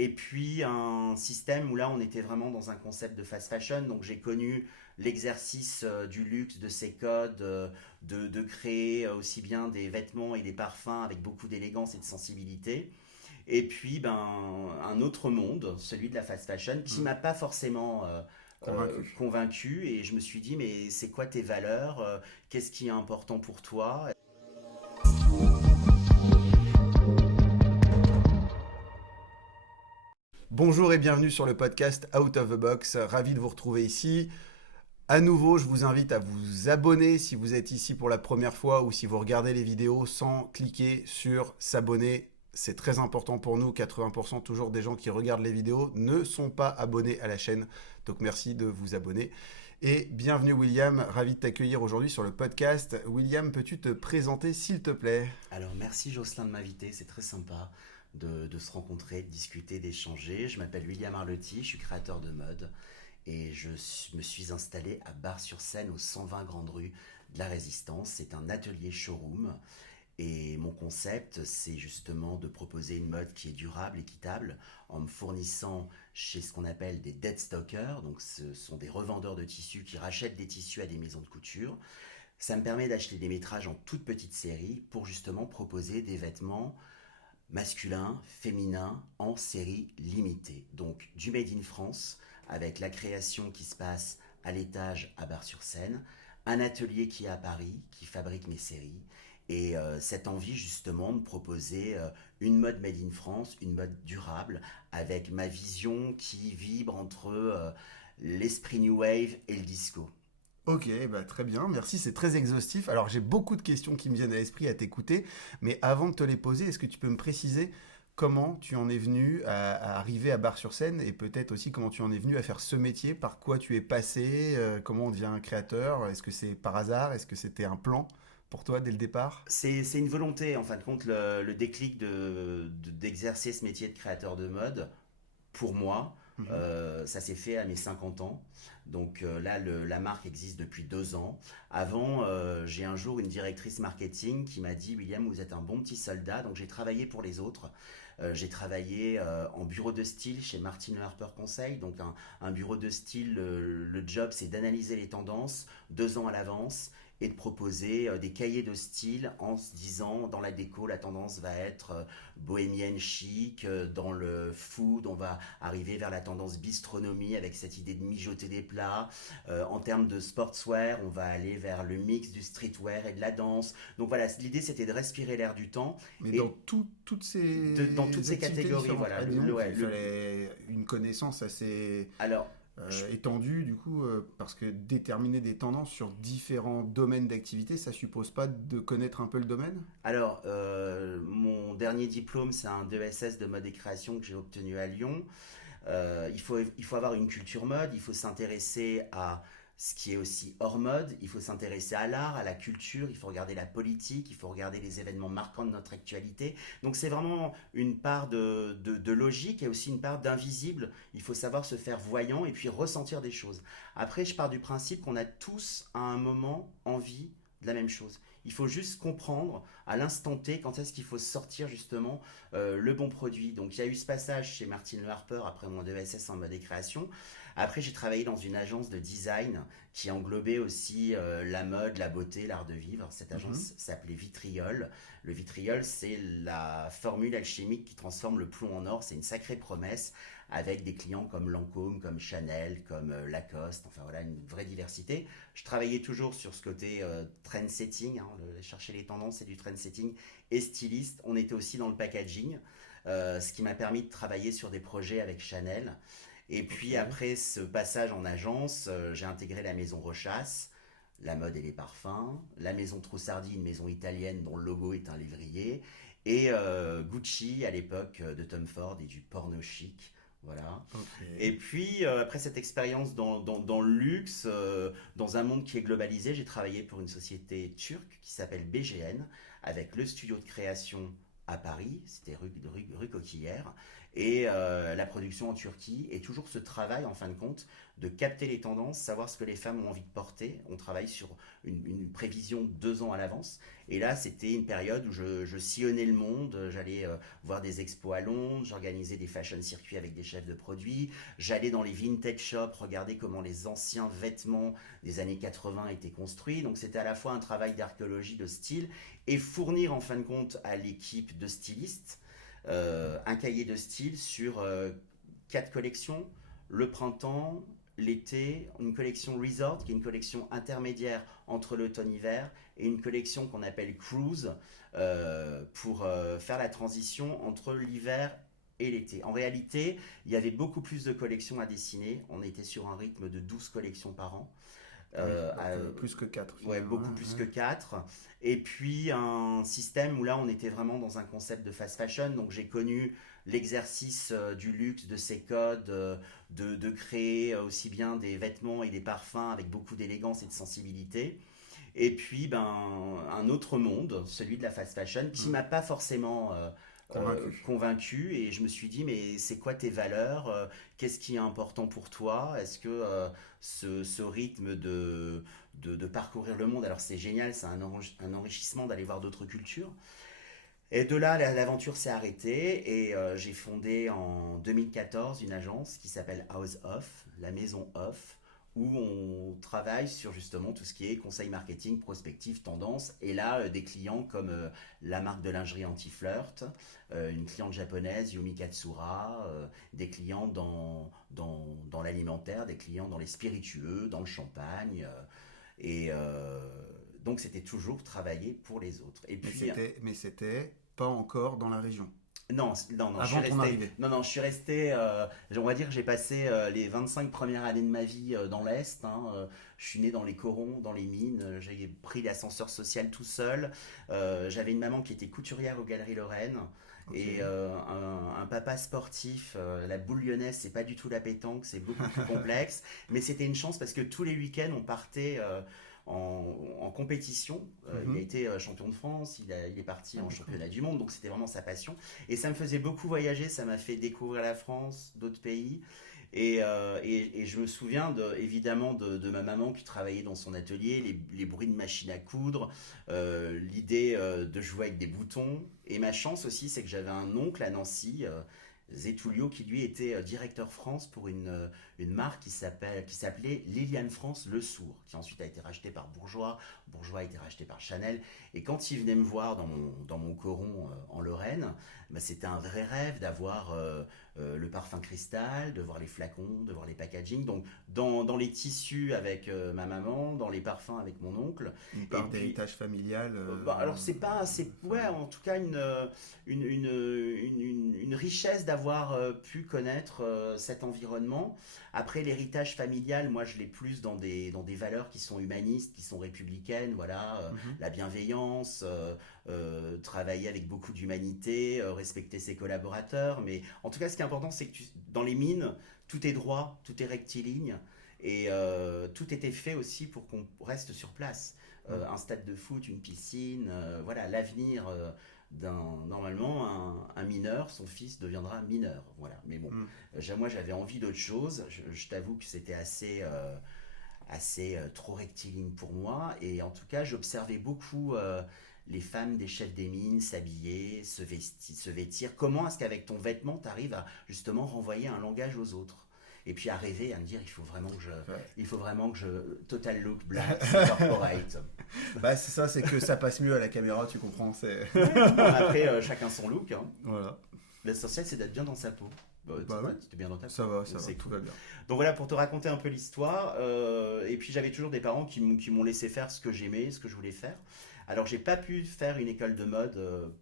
Et puis un système où là on était vraiment dans un concept de fast fashion, donc j'ai connu l'exercice du luxe, de ses codes, de créer aussi bien des vêtements et des parfums avec beaucoup d'élégance et de sensibilité. Et puis un autre monde, celui de la fast fashion, qui Hmm. m'a pas forcément Convaincu. convaincu. Et je me suis dit, mais c'est quoi tes valeurs? Qu'est-ce qui est important pour toi? Bonjour et bienvenue sur le podcast Out of the Box. Ravi de vous retrouver ici. À nouveau, je vous invite à vous abonner si vous êtes ici pour la première fois ou si vous regardez les vidéos sans cliquer sur s'abonner. C'est très important pour nous. 80% toujours des gens qui regardent les vidéos ne sont pas abonnés à la chaîne. Donc merci de vous abonner. Et bienvenue William, ravi de t'accueillir aujourd'hui sur le podcast. William, peux-tu te présenter s'il te plaît? Alors merci Jocelyn de m'inviter, c'est très sympa de se rencontrer, de discuter, d'échanger. Je m'appelle William Arlotti, je suis créateur de mode et me suis installé à Bar-sur-Seine au 120 Grande Rue de la Résistance. C'est un atelier showroom et mon concept, c'est justement de proposer une mode qui est durable, équitable, en me fournissant chez ce qu'on appelle des dead stockers. Donc ce sont des revendeurs de tissus qui rachètent des tissus à des maisons de couture. Ça me permet d'acheter des métrages en toute petite série pour justement proposer des vêtements masculins, féminins, en série limitée. Donc du Made in France, avec la création qui se passe à l'étage à Bar-sur-Seine, un atelier qui est à Paris, qui fabrique mes séries, et cette envie justement de proposer une mode Made in France, une mode durable, avec ma vision qui vibre entre l'esprit New Wave et le disco. Ok, bah très bien, merci, c'est très exhaustif. Alors j'ai beaucoup de questions qui me viennent à l'esprit à t'écouter, mais avant de te les poser, est-ce que tu peux me préciser comment tu en es venu à arriver à Bar-sur-Seine et peut-être aussi comment tu en es venu à faire ce métier, par quoi tu es passé, comment on devient un créateur, est-ce que c'est par hasard, est-ce que c'était un plan pour toi dès le départ? C'est une volonté, en fin de compte, le déclic d'exercer ce métier de créateur de mode, pour moi, Mhm. ça s'est fait à mes 50 ans. Donc là, la marque existe depuis 2 ans. Avant, j'ai un jour une directrice marketing qui m'a dit, William, vous êtes un bon petit soldat. Donc j'ai travaillé pour les autres. J'ai travaillé en bureau de style chez Martin Le Harper Conseil. Donc un bureau de style, le job, c'est d'analyser les tendances 2 ans à l'avance et de proposer des cahiers de style en se disant dans la déco la tendance va être bohémienne chic, dans le food on va arriver vers la tendance bistronomie avec cette idée de mijoter des plats, en termes de sportswear on va aller vers le mix du streetwear et de la danse. Donc voilà, l'idée c'était de respirer l'air du temps Mais dans et toutes dans toutes ces ces activités catégories, différentes, voilà. ah dis donc, il fallait une connaissance assez Alors, je étendue, du coup, parce que déterminer des tendances sur différents domaines d'activité, ça suppose pas de connaître un peu le domaine? Alors, mon dernier diplôme, c'est un DESS de mode et création que j'ai obtenu à Lyon. Il faut avoir une culture mode, il faut s'intéresser à ce qui est aussi hors mode, il faut s'intéresser à l'art, à la culture, il faut regarder la politique, il faut regarder les événements marquants de notre actualité. Donc c'est vraiment une part de logique et aussi une part d'invisible. Il faut savoir se faire voyant et puis ressentir des choses. Après, je pars du principe qu'on a tous à un moment envie de la même chose. Il faut juste comprendre à l'instant T quand est-ce qu'il faut sortir justement le bon produit. Donc il y a eu ce passage chez Martin Le Harper après mon DESS en mode et création. Après j'ai travaillé dans une agence de design qui englobait aussi la mode, la beauté, l'art de vivre. Cette Mhm. agence s'appelait Vitriol. Le vitriol c'est la formule alchimique qui transforme le plomb en or. C'est une sacrée promesse avec des clients comme Lancôme, comme Chanel, comme Lacoste, enfin voilà, une vraie diversité. Je travaillais toujours sur ce côté trend setting, hein, chercher les tendances et du trend setting et styliste. On était aussi dans le packaging, ce qui m'a permis de travailler sur des projets avec Chanel. Et Ok. puis après ce passage en agence, j'ai intégré la maison Rochas, la mode et les parfums, la maison Trussardi, une maison italienne dont le logo est un lévrier, et Gucci à l'époque de Tom Ford et du porno chic. Voilà. Ok. Et puis, après cette expérience dans le luxe, dans un monde qui est globalisé, j'ai travaillé pour une société turque qui s'appelle BGN, avec le studio de création à Paris, c'était rue Coquillière. et la production en Turquie. Et toujours ce travail, en fin de compte, de capter les tendances, savoir ce que les femmes ont envie de porter. On travaille sur une prévision 2 ans à l'avance. Et là, c'était une période où je sillonnais le monde. J'allais voir des expos à Londres, j'organisais des fashion circuits avec des chefs de produits. J'allais dans les vintage shops, regarder comment les anciens vêtements des années 80 étaient construits. Donc c'était à la fois un travail d'archéologie de style et fournir en fin de compte à l'équipe de stylistes un cahier de style sur 4 collections, le printemps, l'été, une collection resort qui est une collection intermédiaire entre l'automne-hiver et une collection qu'on appelle cruise pour faire la transition entre l'hiver et l'été. En réalité, il y avait beaucoup plus de collections à dessiner. On était sur un rythme de 12 collections par an. Plus que 4. Ouais, beaucoup plus que 4. Et puis un système où là on était vraiment dans un concept de fast fashion. Donc j'ai connu l'exercice du luxe, de ses codes, de créer aussi bien des vêtements et des parfums avec beaucoup d'élégance et de sensibilité. Et puis un autre monde, celui de la fast fashion, qui m'a pas forcément convaincu. Et je me suis dit, mais c'est quoi tes valeurs? Qu'est-ce qui est important pour toi? Est-ce que ce rythme de parcourir le monde, alors c'est génial, c'est un enrichissement d'aller voir d'autres cultures. Et de là, l'aventure s'est arrêtée et j'ai fondé en 2014 une agence qui s'appelle House Off, la maison Off, où on travaille sur justement tout ce qui est conseil marketing, prospective, tendance. Et là, des clients comme la marque de lingerie Anti-Flirt, une cliente japonaise, Yumi Katsura, des clients dans l'alimentaire, des clients dans les spiritueux, dans le champagne. Et donc, c'était toujours travailler pour les autres. Et puis, mais c'était pas encore dans la région. Non, non, non, Avant ton arrivée. non, je suis resté, on va dire que j'ai passé les 25 premières années de ma vie dans l'Est. Je suis né dans les corons, dans les mines. J'ai pris l'ascenseur social tout seul. J'avais une maman qui était couturière aux Galeries Lorraine. Okay. Et un papa sportif. La boule lyonnaise, c'est pas du tout la pétanque, c'est beaucoup plus complexe. Mais c'était une chance parce que tous les week-ends, on partait en compétition. Il a été champion de France, il est parti en championnat du monde, donc c'était vraiment sa passion. Et ça me faisait beaucoup voyager, ça m'a fait découvrir la France, d'autres pays. Et je me souviens évidemment de ma maman qui travaillait dans son atelier, les bruits de machine à coudre, l'idée de jouer avec des boutons. Et ma chance aussi, c'est que j'avais un oncle à Nancy, Zétulio, qui lui était directeur France pour une marque qui s'appelait Liliane France Le Sourd, qui ensuite a été rachetée par Bourjois. Bourjois a été racheté par Chanel. Et quand il venait me voir dans mon coron en Lorraine, c'était un vrai rêve d'avoir le parfum cristal, de voir les flacons, de voir les packaging. Donc dans les tissus avec ma maman, dans les parfums avec mon oncle. Une part d'héritage familial. Alors c'est en tout cas une richesse d'avoir pu connaître cet environnement. Après, l'héritage familial, moi je l'ai plus dans des valeurs qui sont humanistes, qui sont républicaines, voilà, la bienveillance, travailler avec beaucoup d'humanité, respecter ses collaborateurs. Mais en tout cas, ce qui est important, c'est que dans les mines, tout est droit, tout est rectiligne. Et tout était fait aussi pour qu'on reste sur place. Un stade de foot, une piscine, voilà, l'avenir normalement un mineur, son fils deviendra mineur, voilà. Mais bon, moi j'avais envie d'autre chose. Je t'avoue que c'était assez trop rectiligne pour moi. Et en tout cas, j'observais beaucoup les femmes des chefs des mines s'habiller, se vêtir. Comment est-ce qu'avec ton vêtement, tu arrives à justement renvoyer un langage aux autres? Et puis à rêver, à me dire, il faut vraiment que je total look black, corporate. C'est ça, c'est que ça passe mieux à la caméra, tu comprends. Après, chacun son look. Voilà. L'essentiel, c'est d'être bien dans sa peau. Tu es bien dans ta peau. Ça va, tout va bien. Donc voilà, pour te raconter un peu l'histoire. Et puis j'avais toujours des parents qui m'ont laissé faire ce que j'aimais, ce que je voulais faire. Alors j'ai pas pu faire une école de mode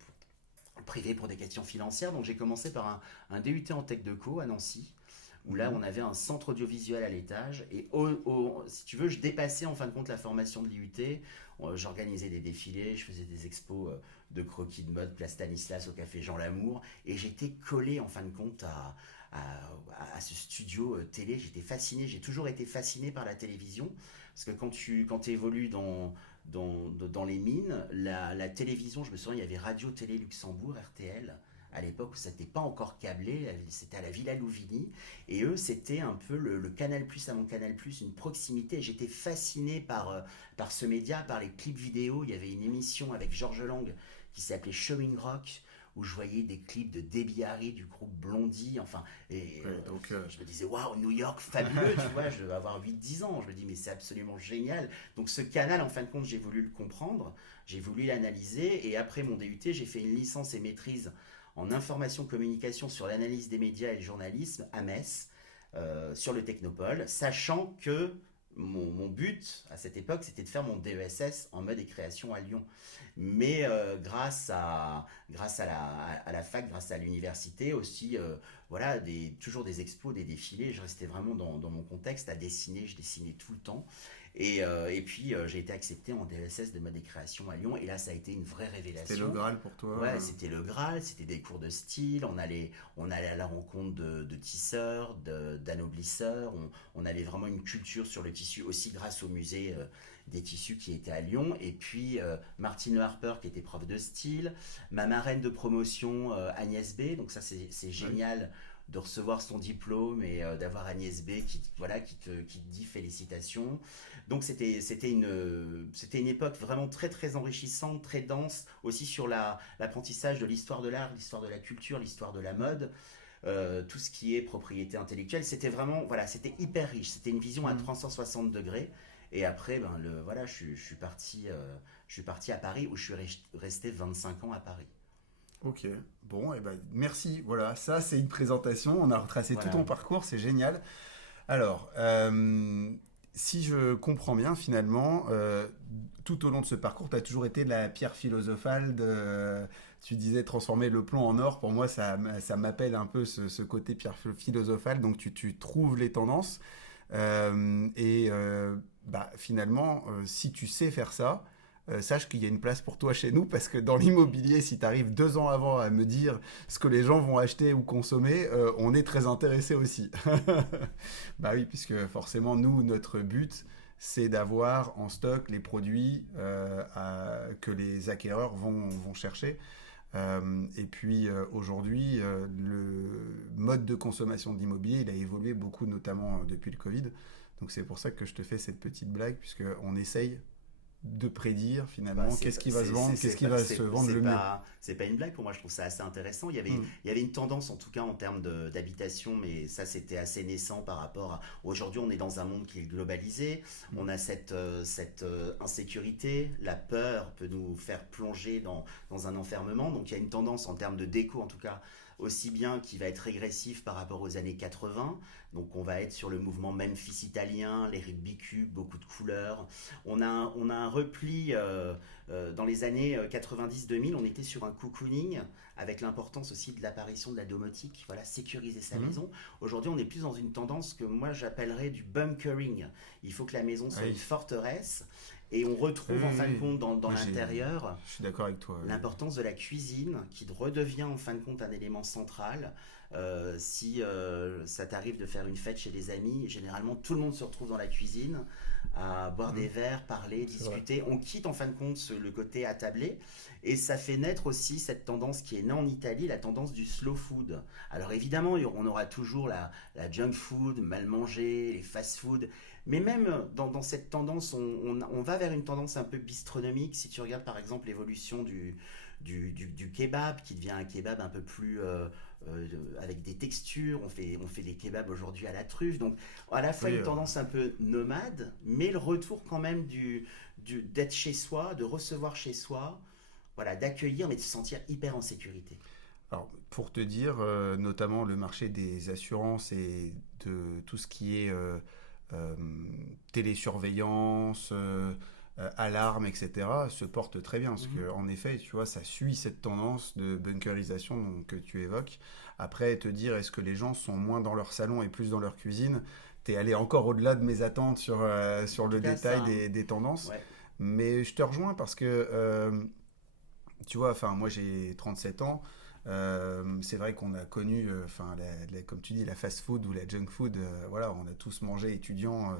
privée pour des questions financières. Donc j'ai commencé par un DUT en Tech Deco à Nancy, où là on avait un centre audiovisuel à l'étage. Et si tu veux, je dépassais en fin de compte la formation de l'IUT. J'organisais des défilés, je faisais des expos de croquis de mode, Place Stanislas au Café Jean Lamour. Et j'étais collé en fin de compte à ce studio télé. J'étais fasciné, j'ai toujours été fasciné par la télévision. Parce que quand tu évolues dans les mines, la télévision, je me souviens, il y avait Radio Télé Luxembourg, RTL, à l'époque où ça n'était pas encore câblé, c'était à la Villa Louvigny, et eux c'était un peu le Canal Plus à mon Canal Plus, une proximité. J'étais fasciné par ce média, par les clips vidéo. Il y avait une émission avec Georges Lang qui s'appelait Showing Rock, où je voyais des clips de Debbie Harry du groupe Blondie, enfin, et je me disais, waouh, New York, fabuleux, tu vois, je devais avoir 8-10 ans, je me dis, mais c'est absolument génial. Donc ce canal, en fin de compte, j'ai voulu le comprendre, j'ai voulu l'analyser, et après mon DUT, j'ai fait une licence et maîtrise en information communication sur l'analyse des médias et le journalisme à Metz, sur le Technopole, sachant que mon but à cette époque, c'était de faire mon DESS en mode et création à Lyon. Mais grâce à la fac, grâce à l'université aussi, voilà, toujours des expos, des défilés, je restais vraiment dans mon contexte à dessiner, je dessinais tout le temps. Et puis j'ai été accepté en DESS de mode et création à Lyon, et là ça a été une vraie révélation. C'était le Graal pour toi? Ouais, c'était le Graal, c'était des cours de style, on allait à la rencontre de tisseurs, d'anoblisseurs, on avait vraiment une culture sur le tissu aussi grâce au musée des tissus qui était à Lyon, et puis Martine Le Harper qui était prof de style, ma marraine de promotion Agnès B, donc ça c'est génial de recevoir son diplôme et d'avoir Agnès B qui te dit félicitations. Donc c'était une époque vraiment très très enrichissante, très dense, aussi sur l'apprentissage de l'histoire de l'art, l'histoire de la culture, l'histoire de la mode. Tout ce qui est propriété intellectuelle, c'était vraiment, voilà, c'était hyper riche, c'était une vision à 360 degrés. Et après, je suis parti à Paris, où je suis resté 25 ans à Paris. Ok, bon, et ben merci. Voilà, ça c'est une présentation. On a retracé Voilà. tout ton parcours, c'est génial. Alors, si je comprends bien, finalement, tout au long de ce parcours, tu as toujours été la pierre philosophale tu disais transformer le plomb en or. Pour moi, ça m'appelle un peu ce côté pierre philosophale. Donc, tu trouves les tendances. Finalement, si tu sais faire ça, sache qu'il y a une place pour toi chez nous, parce que dans l'immobilier, si tu arrives 2 ans avant à me dire ce que les gens vont acheter ou consommer, on est très intéressé aussi. Bah oui, puisque forcément, nous, notre but, c'est d'avoir en stock les produits que les acquéreurs vont chercher. Et puis aujourd'hui, le mode de consommation de l'immobilier, il a évolué beaucoup, notamment depuis le Covid. Donc c'est pour ça que je te fais cette petite blague, puisqu'on essaye de prédire finalement qu'est-ce qui va se vendre, qu'est-ce qui va se vendre le mieux. C'est pas une blague pour moi, je trouve ça assez intéressant. Il y avait une tendance en tout cas en termes d'habitation, mais ça c'était assez naissant par rapport à... Aujourd'hui on est dans un monde qui est globalisé, on a cette insécurité, la peur peut nous faire plonger dans un enfermement, donc il y a une tendance en termes de déco en tout cas, aussi bien qui va être régressif par rapport aux années 80, donc on va être sur le mouvement Memphis italien, les rugby cubes, beaucoup de couleurs. On a un repli dans les années 90-2000, on était sur un cocooning avec l'importance aussi de l'apparition de la domotique, voilà, sécuriser sa maison. Aujourd'hui, on est plus dans une tendance que moi j'appellerais du bunkering. Il faut que la maison soit une forteresse. Et on retrouve en fin de compte dans l'intérieur, je suis d'accord avec toi, l'importance de la cuisine qui redevient en fin de compte un élément central. Si ça t'arrive de faire une fête chez des amis, généralement tout le monde se retrouve dans la cuisine à boire des verres, parler, discuter. On quitte en fin de compte le côté attablé, et ça fait naître aussi cette tendance qui est née en Italie, la tendance du slow food. Alors évidemment, on aura toujours la junk food, mal manger, les fast food. Mais même dans cette tendance, on va vers une tendance un peu bistronomique. Si tu regardes par exemple l'évolution du kebab, qui devient un kebab un peu plus avec des textures, on fait des kebabs aujourd'hui à la truffe. Donc à la fois une tendance un peu nomade, mais le retour quand même d'être chez soi, de recevoir chez soi, voilà, d'accueillir, mais de se sentir hyper en sécurité. Alors, pour te dire, notamment le marché des assurances et de tout ce qui est télésurveillance, alarme, etc., se porte très bien. Parce qu'en effet, tu vois, ça suit cette tendance de bunkerisation que tu évoques. Après, te dire, est-ce que les gens sont moins dans leur salon et plus dans leur cuisine? T'es allé encore au-delà de mes attentes sur le détail des tendances. Ouais. Mais je te rejoins parce que, tu vois, enfin, moi j'ai 37 ans. C'est vrai qu'on a connu, comme tu dis, la fast food ou la junk food. Voilà, on a tous mangé étudiants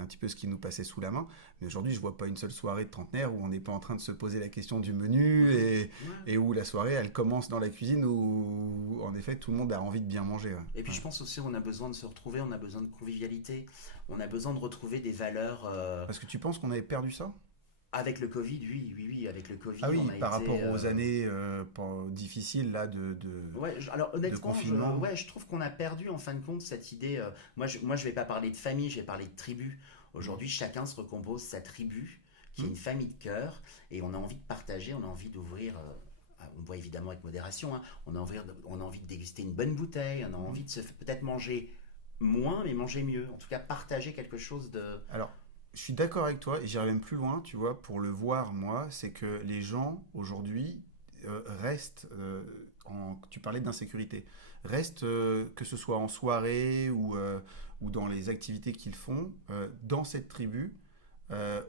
un petit peu ce qui nous passait sous la main. Mais aujourd'hui, je vois pas une seule soirée de trentenaire où on n'est pas en train de se poser la question du menu Ouais. et où la soirée, elle commence dans la cuisine où, en effet, tout le monde a envie de bien manger. Ouais. Et puis Ouais. je pense aussi qu'on a besoin de se retrouver, on a besoin de convivialité, on a besoin de retrouver des valeurs. Parce que tu penses qu'on avait perdu ça? Avec le Covid, oui, oui, oui, avec le Ah Covid, on oui, a par été. rapport aux années difficiles là Ouais, alors de honnêtement, confinement. ouais, je trouve qu'on a perdu en fin de compte cette idée. Moi, je vais pas parler de famille, je vais parler de tribu. Mm. Aujourd'hui, chacun se recompose sa tribu, qui est Mm. une famille de cœur, et on a envie de partager, on a envie d'ouvrir. On boit évidemment avec modération, hein, on a envie de déguster une bonne bouteille, on a Mm. envie de peut-être manger moins, mais manger mieux. En tout cas, partager quelque chose de. Alors, je suis d'accord avec toi et j'irai même plus loin, tu vois, pour le voir, moi, c'est que les gens aujourd'hui restent, tu parlais d'insécurité, restent, que ce soit en soirée ou dans les activités qu'ils font, dans cette tribu,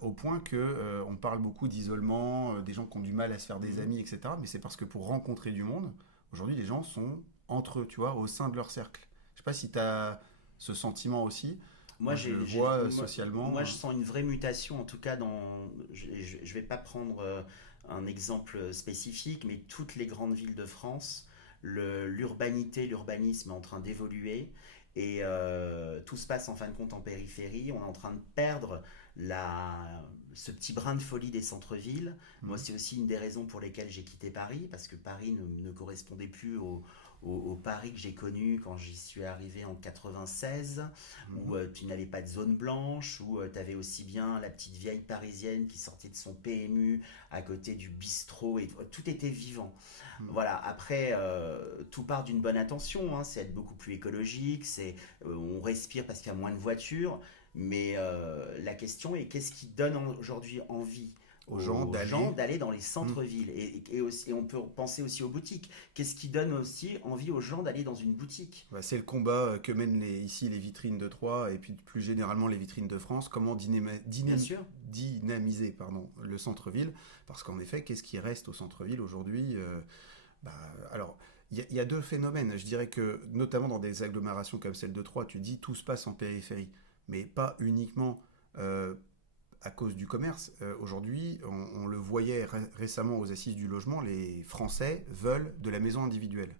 au point que on parle beaucoup d'isolement, des gens qui ont du mal à se faire des Mhm. amis, etc. Mais c'est parce que pour rencontrer du monde, aujourd'hui, les gens sont entre eux, tu vois, au sein de leur cercle. Je sais pas si tu as ce sentiment aussi. Moi, Moi, je le vois socialement. moi, je sens une vraie mutation, en tout cas dans. Je vais pas prendre un exemple spécifique, mais toutes les grandes villes de France, l'urbanité, l'urbanisme est en train d'évoluer et tout se passe en fin de compte en périphérie. On est en train de perdre la, ce petit brin de folie des centres-villes. Moi, Mhm, c'est aussi une des raisons pour lesquelles j'ai quitté Paris, parce que Paris ne correspondait plus au Paris que j'ai connu quand j'y suis arrivé en 96 mhm. où tu n'avais pas de zone blanche, où tu avais aussi bien la petite vieille parisienne qui sortait de son PMU à côté du bistrot, et tout était vivant. Mhm. Voilà, après, tout part d'une bonne intention, hein, c'est être beaucoup plus écologique, on respire parce qu'il y a moins de voitures, mais la question est qu'est-ce qui donne aujourd'hui envie Aux gens aux gens d'aller. d'aller dans les Mhm. centres-villes et on peut penser aussi aux boutiques. Qu'est-ce qui donne aussi envie aux gens d'aller dans une boutique? Bah, c'est le combat que mènent ici les vitrines de Troyes et puis plus généralement les vitrines de France. Comment Bien sûr. dynamiser pardon, le centre-ville. Parce qu'en effet, qu'est-ce qui reste au centre-ville aujourd'hui? Bah, alors, il y a deux phénomènes. Je dirais que, notamment dans des agglomérations comme celle de Troyes, tu dis tout se passe en périphérie. Mais pas uniquement euh, à cause du commerce. Aujourd'hui, on le voyait récemment aux assises du logement, les Français veulent de la maison individuelle.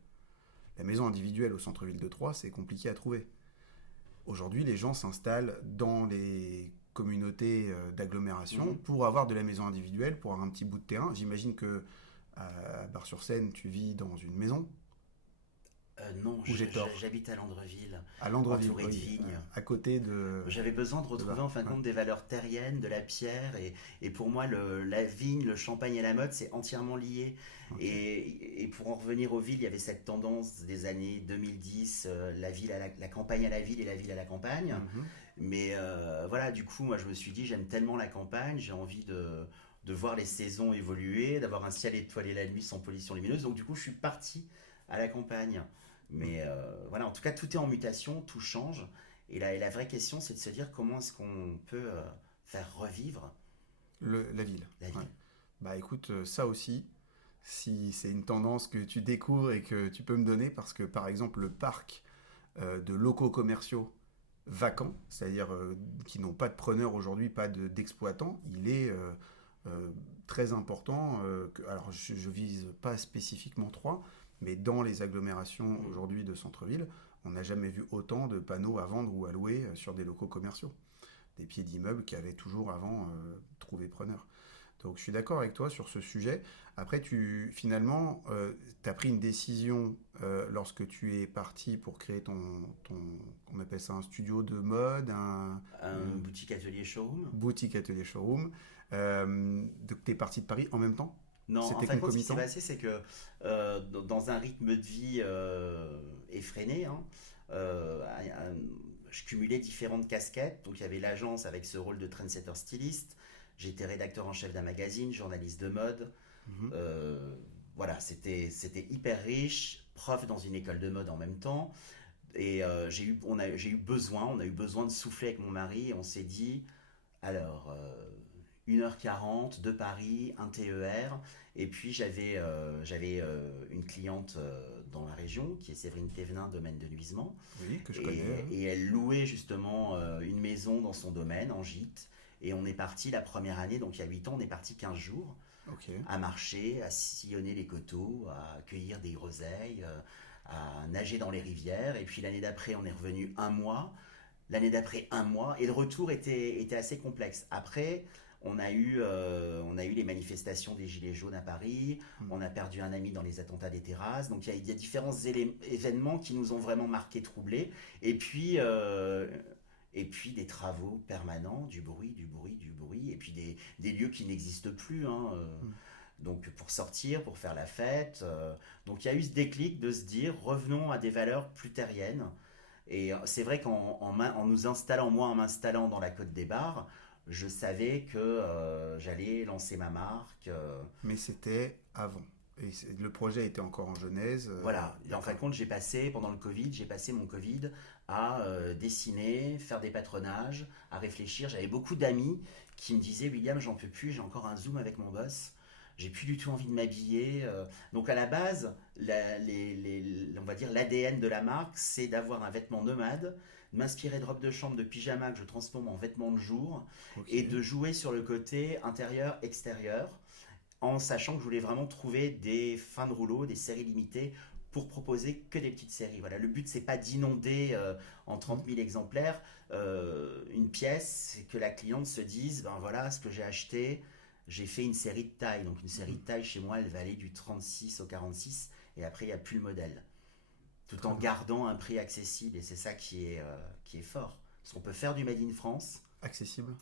La maison individuelle au centre-ville de Troyes, c'est compliqué à trouver. Aujourd'hui, les gens s'installent dans les communautés d'agglomération Mhm. pour avoir de la maison individuelle, pour avoir un petit bout de terrain. J'imagine que à Bar-sur-Seine, tu vis dans une maison Non, où j'ai tort. j'habite à Landreville, À Landreville, entouré de oui, vignes. à côté J'avais besoin de de retrouver Bar. en fin de Ouais. compte des valeurs terriennes, de la pierre, et pour moi la vigne, le champagne et la mode, c'est entièrement lié. Ok. Et pour en revenir aux villes, il y avait cette tendance des années 2010, la ville la campagne à la ville et la ville à la campagne. Mhm. Mais voilà, du coup, moi je me suis dit, j'aime tellement la campagne, j'ai envie de voir les saisons évoluer, d'avoir un ciel étoilé la nuit sans pollution lumineuse. Donc du coup, je suis parti à la campagne. Mais voilà, en tout cas, tout est en mutation, tout change. Et la vraie question, c'est de se dire comment est-ce qu'on peut faire revivre La ville. la Ouais. ville. Bah écoute, ça aussi, si c'est une tendance que tu découvres et que tu peux me donner, parce que par exemple le parc de locaux commerciaux vacants, c'est-à-dire qui n'ont pas de preneur aujourd'hui, pas d'exploitant, il est très important. Alors je vise pas spécifiquement Troyes, mais dans les agglomérations Mm. aujourd'hui de centre-ville, on n'a jamais vu autant de panneaux à vendre ou à louer sur des locaux commerciaux. Des pieds d'immeubles qui avaient toujours avant trouvé preneur. Donc je suis d'accord avec toi sur ce sujet. Après, finalement, tu as pris une décision lorsque tu es parti pour créer on appelle ça un studio de mode, Un une boutique atelier showroom. boutique atelier showroom. Donc tu es parti de Paris en même temps. Non, en C'était fin de compte, ce qui s'est concomitant. passé, c'est que dans un rythme de vie effréné, hein, je cumulais différentes casquettes. Donc il y avait l'agence avec ce rôle de trendsetter styliste. J'étais rédacteur en chef d'un magazine, journaliste de mode. Mhm. Euh, voilà, c'était hyper riche, prof dans une école de mode en même temps. Et j'ai eu besoin, on a eu besoin de souffler avec mon mari et on s'est dit, alors, 1h40 de Paris, un TER. Et puis j'avais une cliente dans la région qui est Séverine Thévenin, domaine de Nuisement. Oui, que je connais. Et elle louait justement une maison dans son domaine en gîte. Et on est parti la première année, donc il y a 8 ans, on est parti 15 jours Ok. à marcher, à sillonner les coteaux, à cueillir des groseilles, à nager dans les rivières. Et puis l'année d'après, on est revenu un mois. L'année d'après, un mois. Et le retour était assez complexe. Après, on a eu les manifestations des Gilets jaunes à Paris. On a perdu un ami dans les attentats des terrasses. Donc il y a différents événements qui nous ont vraiment marqués, troublés. Et puis des travaux permanents, du bruit, du bruit, du bruit. Et puis des lieux qui n'existent plus. Hein. Donc pour sortir, pour faire la fête. Donc il y a eu ce déclic de se dire revenons à des valeurs plus terriennes. Et c'est vrai qu'en nous installant, moi en m'installant dans la Côte des Bars, je savais que j'allais lancer ma marque. Mais c'était avant. Et le projet était encore en genèse. Voilà. Et en fin de compte, pendant le Covid, j'ai passé mon Covid à dessiner, faire des patronages, à réfléchir. J'avais beaucoup d'amis qui me disaient William, j'en peux plus, j'ai encore un Zoom avec mon boss. J'ai plus du tout envie de m'habiller. Donc à la base, on va dire l'ADN de la marque, c'est d'avoir un vêtement nomade, de m'inspirer de robe de chambre, de pyjama que je transforme en vêtements de jour Ok. et de jouer sur le côté intérieur-extérieur en sachant que je voulais vraiment trouver des fins de rouleau, des séries limitées pour proposer que des petites séries. Voilà, le but c'est pas d'inonder en 30 000 exemplaires une pièce, c'est que la cliente se dise ben voilà ce que j'ai acheté, j'ai fait une série de taille. Donc une série de taille chez moi, elle va aller du 36 au 46 et après il n'y a plus le modèle. Tout en gardant un prix accessible et c'est ça qui est fort. Parce qu'on peut faire du Made in France Accessible.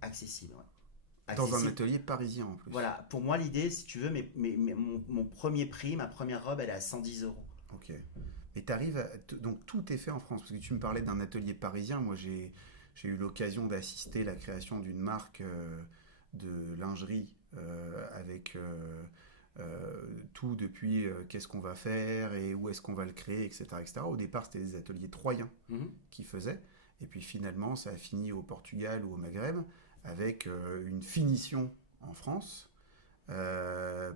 accessible. Ouais. Dans un Accessible. atelier parisien en plus. Voilà, pour moi l'idée, si tu veux, mon premier prix, ma première robe, elle est à 110 euros. Ok. Mais t'arrives donc tout est fait en France. Parce que tu me parlais d'un atelier parisien. Moi, j'ai eu l'occasion d'assister à la création d'une marque de lingerie avec tout depuis qu'est-ce qu'on va faire et où est-ce qu'on va le créer, etc., etc. Au départ, c'était des ateliers troyens Mhm. qui faisaient. Et puis finalement, ça a fini au Portugal ou au Maghreb avec une finition en France.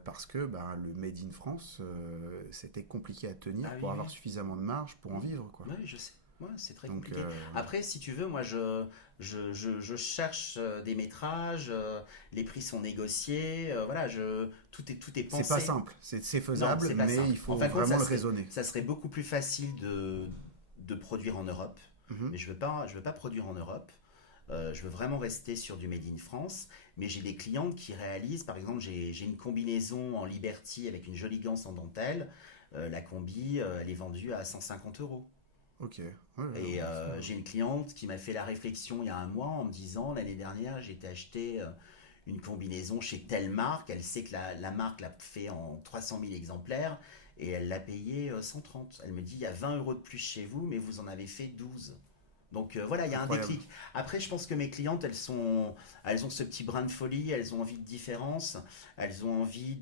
Parce que bah, le Made in France, c'était compliqué à tenir Ah oui, pour avoir oui. suffisamment de marge pour en vivre. Quoi. Oui, je sais. Ouais, c'est très Donc, compliqué. Après, si tu veux, moi, je cherche des métrages, les prix sont négociés, voilà, tout est c'est pas pensé. simple, c'est Non, faisable, c'est pas mais simple. il faut En fin de compte, vraiment le raisonner. ça serait beaucoup plus facile de produire en Europe, Mhm. mais je veux pas produire en Europe. Je veux vraiment rester sur du Made in France, mais j'ai des clientes qui réalisent, par exemple, j'ai une combinaison en Liberty avec une jolie ganse en dentelle. La combi, elle est vendue à 150 euros. Ok. Ouais, ouais, Et ouais, j'ai une cliente qui m'a fait la réflexion il y a un mois en me disant, l'année dernière, j'ai été acheter une combinaison chez telle marque. Elle sait que la marque l'a fait en 300 000 exemplaires et elle l'a payé 130. Elle me dit, il y a 20 euros de plus chez vous, mais vous en avez fait 12. Donc voilà, il y a un incroyable. déclic. Après, je pense que mes clientes, elles ont ce petit brin de folie, elles ont envie de différence, elles ont envie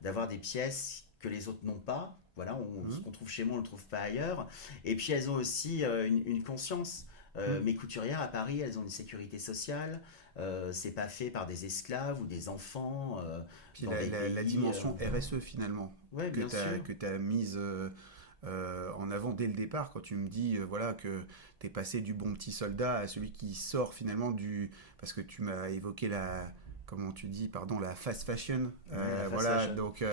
d'avoir des pièces que les autres n'ont pas. Voilà, ce Mhm. qu'on trouve chez moi, on ne le trouve pas ailleurs. Et puis elles ont aussi une conscience. Mhm. Mes couturières à Paris, elles ont une sécurité sociale. C'est pas fait par des esclaves ou des enfants Puis dans des la pays. dimension RSE finalement Ouais, bien sûr. que tu as mise en avant dès le départ quand tu me dis voilà que tu es passé du bon petit soldat à celui qui sort finalement du parce que tu m'as évoqué la comment tu dis pardon la fast fashion Ouais, la fast voilà fashion. donc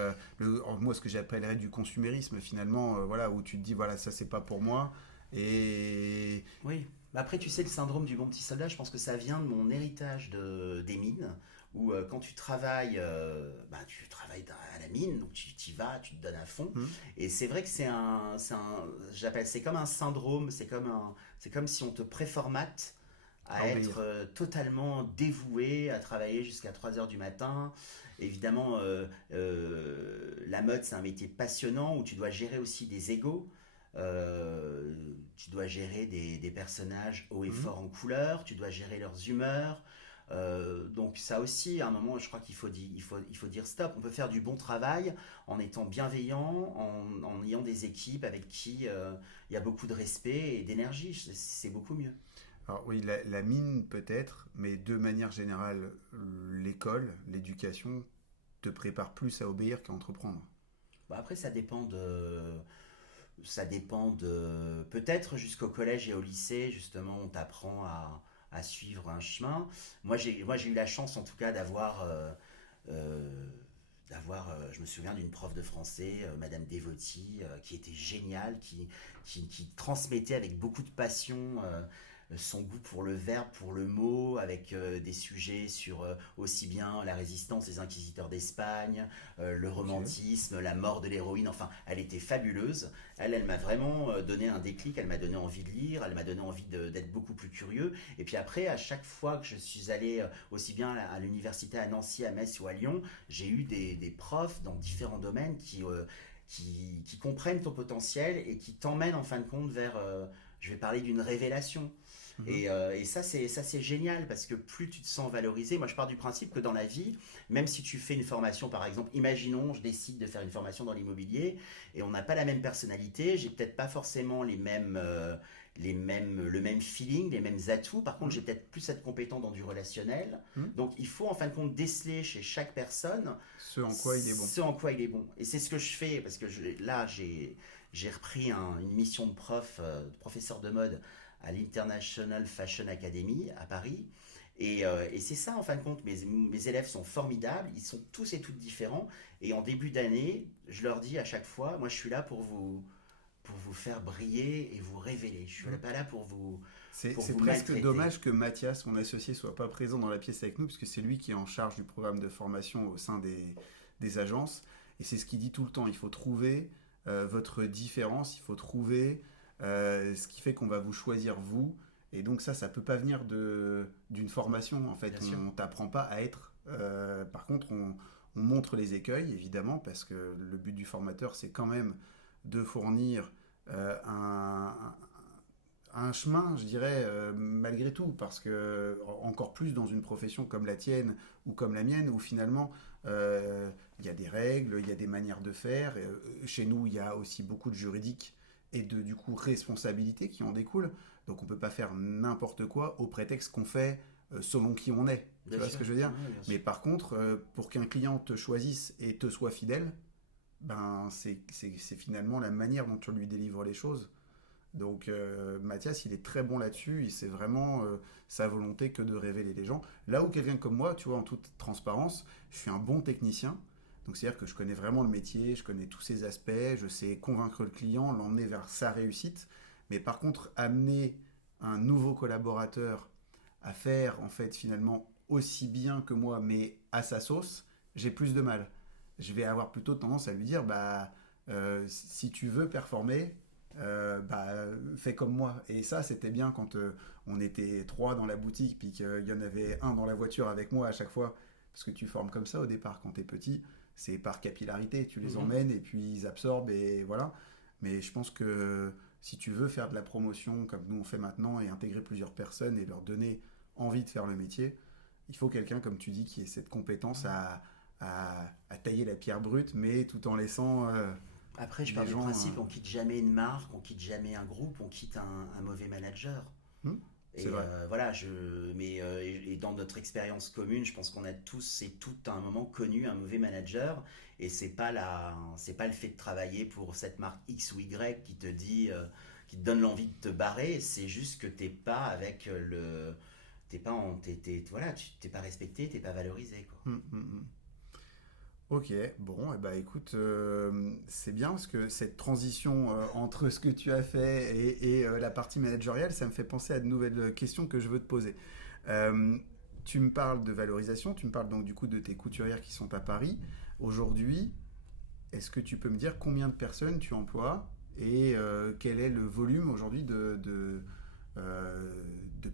moi ce que j'appellerais du consumérisme finalement voilà où tu te dis voilà ça c'est pas pour moi et Oui, mais après, tu sais, le syndrome du bon petit soldat, je pense que ça vient de mon héritage des mines, où quand tu travailles à la mine, donc tu y vas, tu te donnes à fond. hmm, Et c'est vrai que c'est comme un syndrome, c'est comme si on te préformate à à être obéir. totalement dévoué, à travailler jusqu'à 3 heures du matin. Évidemment, la mode, c'est un métier passionnant où tu dois gérer aussi des égos. Tu dois gérer des personnages hauts et Hmm. forts en couleur, tu dois gérer leurs humeurs. Donc ça aussi, à un moment, je crois il faut dire stop. On peut faire du bon travail en étant bienveillant, en ayant des équipes avec qui il y a beaucoup de respect et d'énergie. C'est beaucoup mieux. Alors oui, la mine peut-être, mais de manière générale, l'école, l'éducation te prépare plus à obéir qu'à entreprendre. Bon, après, ça dépend de, peut-être jusqu'au collège et au lycée, justement, on t'apprend à suivre un chemin. Moi, j'ai eu la chance, en tout cas, euh, je me souviens d'une prof de français, Madame Devoty, qui était géniale, qui transmettait avec beaucoup de passion son goût pour le verbe, pour le mot, avec des sujets sur aussi bien la résistance des inquisiteurs d'Espagne, le Ok. romantisme, la mort de l'héroïne, enfin, elle était fabuleuse. Elle m'a vraiment donné un déclic, elle m'a donné envie de lire, elle m'a donné envie d'être beaucoup plus curieux. Et puis après, à chaque fois que je suis allé aussi bien à l'université à Nancy, à Metz ou à Lyon, j'ai eu des profs dans différents domaines qui comprennent ton potentiel et qui t'emmènent en fin de compte vers, je vais parler d'une révélation. Mhm. Et ça c'est génial parce que plus tu te sens valorisé, moi je pars du principe que dans la vie, même si tu fais une formation par exemple, imaginons je décide de faire une formation dans l'immobilier et on n'a pas la même personnalité, j'ai peut-être pas forcément le même feeling, les mêmes atouts, par contre Mhm. j'ai peut-être plus être compétent dans du relationnel, Mhm. donc il faut en fin de compte déceler chez chaque personne Ce en quoi il est bon. ce en quoi il est bon. Et c'est ce que je fais parce que là j'ai repris une mission de de professeur de mode à l'International Fashion Academy à Paris. Et c'est ça en fin de compte, mes élèves sont formidables, ils sont tous et toutes différents. Et en début d'année, je leur dis à chaque fois, moi je suis là pour vous faire briller et vous révéler. Je suis Mhm. pas là pour C'est vous presque maltraiter. dommage que Mathias, mon associé, soit pas présent dans la pièce avec nous, puisque c'est lui qui est en charge du programme de formation au sein des agences. Et c'est ce qu'il dit tout le temps. Il faut trouver votre différence, il faut trouver ce qui fait qu'on va vous choisir vous. Et donc ça peut pas venir d'une formation. En fait, Bien sûr. on t'apprend pas à être. Par contre, on montre les écueils, évidemment, parce que le but du formateur, c'est quand même de fournir un chemin, je dirais, malgré tout, parce que encore plus dans une profession comme la tienne ou comme la mienne, où finalement il y a des règles, il y a des manières de faire. Chez nous, il y a aussi beaucoup de juridique et de du coup responsabilités qui en découlent. Donc on peut pas faire n'importe quoi au prétexte qu'on fait selon qui on est. Tu Bien vois ce sûr. que je veux dire? Ouais, bien Mais sûr. par contre, pour qu'un client te choisisse et te soit fidèle, ben c'est finalement la manière dont tu lui délivres les choses. Donc Mathias, il est très bon là-dessus, et c'est vraiment sa volonté que de révéler les gens. Là où quelqu'un comme moi, tu vois, en toute transparence, je suis un bon technicien. Donc c'est-à-dire que je connais vraiment le métier, je connais tous ses aspects, je sais convaincre le client, l'emmener vers sa réussite. Mais par contre, amener un nouveau collaborateur à faire en fait finalement aussi bien que moi, mais à sa sauce, j'ai plus de mal. Je vais avoir plutôt tendance à lui dire, bah, si tu veux performer, bah, fais comme moi. Et ça, c'était bien quand on était trois dans la boutique, puis qu'il y en avait un dans la voiture avec moi à chaque fois. Parce que tu formes comme ça au départ quand t'es petit, c'est par capillarité. Tu les Mhm. emmènes et puis ils absorbent et voilà. Mais je pense que si tu veux faire de la promotion comme nous on fait maintenant et intégrer plusieurs personnes et leur donner envie de faire le métier, il faut quelqu'un, comme tu dis, qui ait cette compétence à tailler la pierre brute, mais tout en laissant Après, je pars les du gens. principe, on quitte jamais une marque, on quitte jamais un groupe, on quitte un mauvais manager. C'est Et vrai. voilà, et dans notre expérience commune, je pense qu'on a tous et toutes à un moment connu un mauvais manager. Et c'est pas le fait de travailler pour cette marque X ou Y qui te donne l'envie de te barrer. C'est juste que t'es pas avec t'es pas en, voilà, tu t'es pas respecté, t'es pas valorisé, quoi. Mm, mm, mm. Ok, bon, eh ben, écoute, c'est bien parce que cette transition entre ce que tu as fait et la partie managériale, ça me fait penser à de nouvelles questions que je veux te poser. Euh, Tu me parles de valorisation, tu me parles donc du coup de tes couturières qui sont à Paris. Aujourd'hui, est-ce que tu peux me dire combien de personnes tu emploies et quel est le volume aujourd'hui de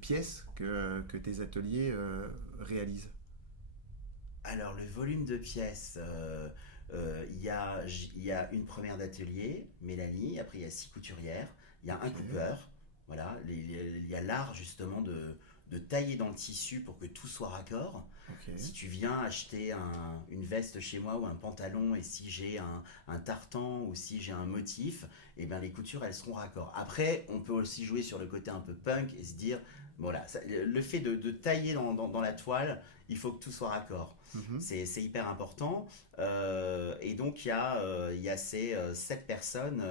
pièces que tes ateliers réalisent? Alors, le volume de pièces, il y a une première d'atelier, Mélanie, après il y a 6 couturières, il y a un Ok, coupeur, voilà, il y a l'art justement de tailler dans le tissu pour que tout soit raccord. ok. Si tu viens acheter une veste chez moi ou un pantalon et si j'ai un tartan ou si j'ai un motif, eh ben les coutures elles seront raccord. Après, on peut aussi jouer sur le côté un peu punk et se dire Voilà, le fait de tailler dans la toile, il faut que tout soit raccord. Mhm. C'est hyper important. Et donc, il y a ces 7 personnes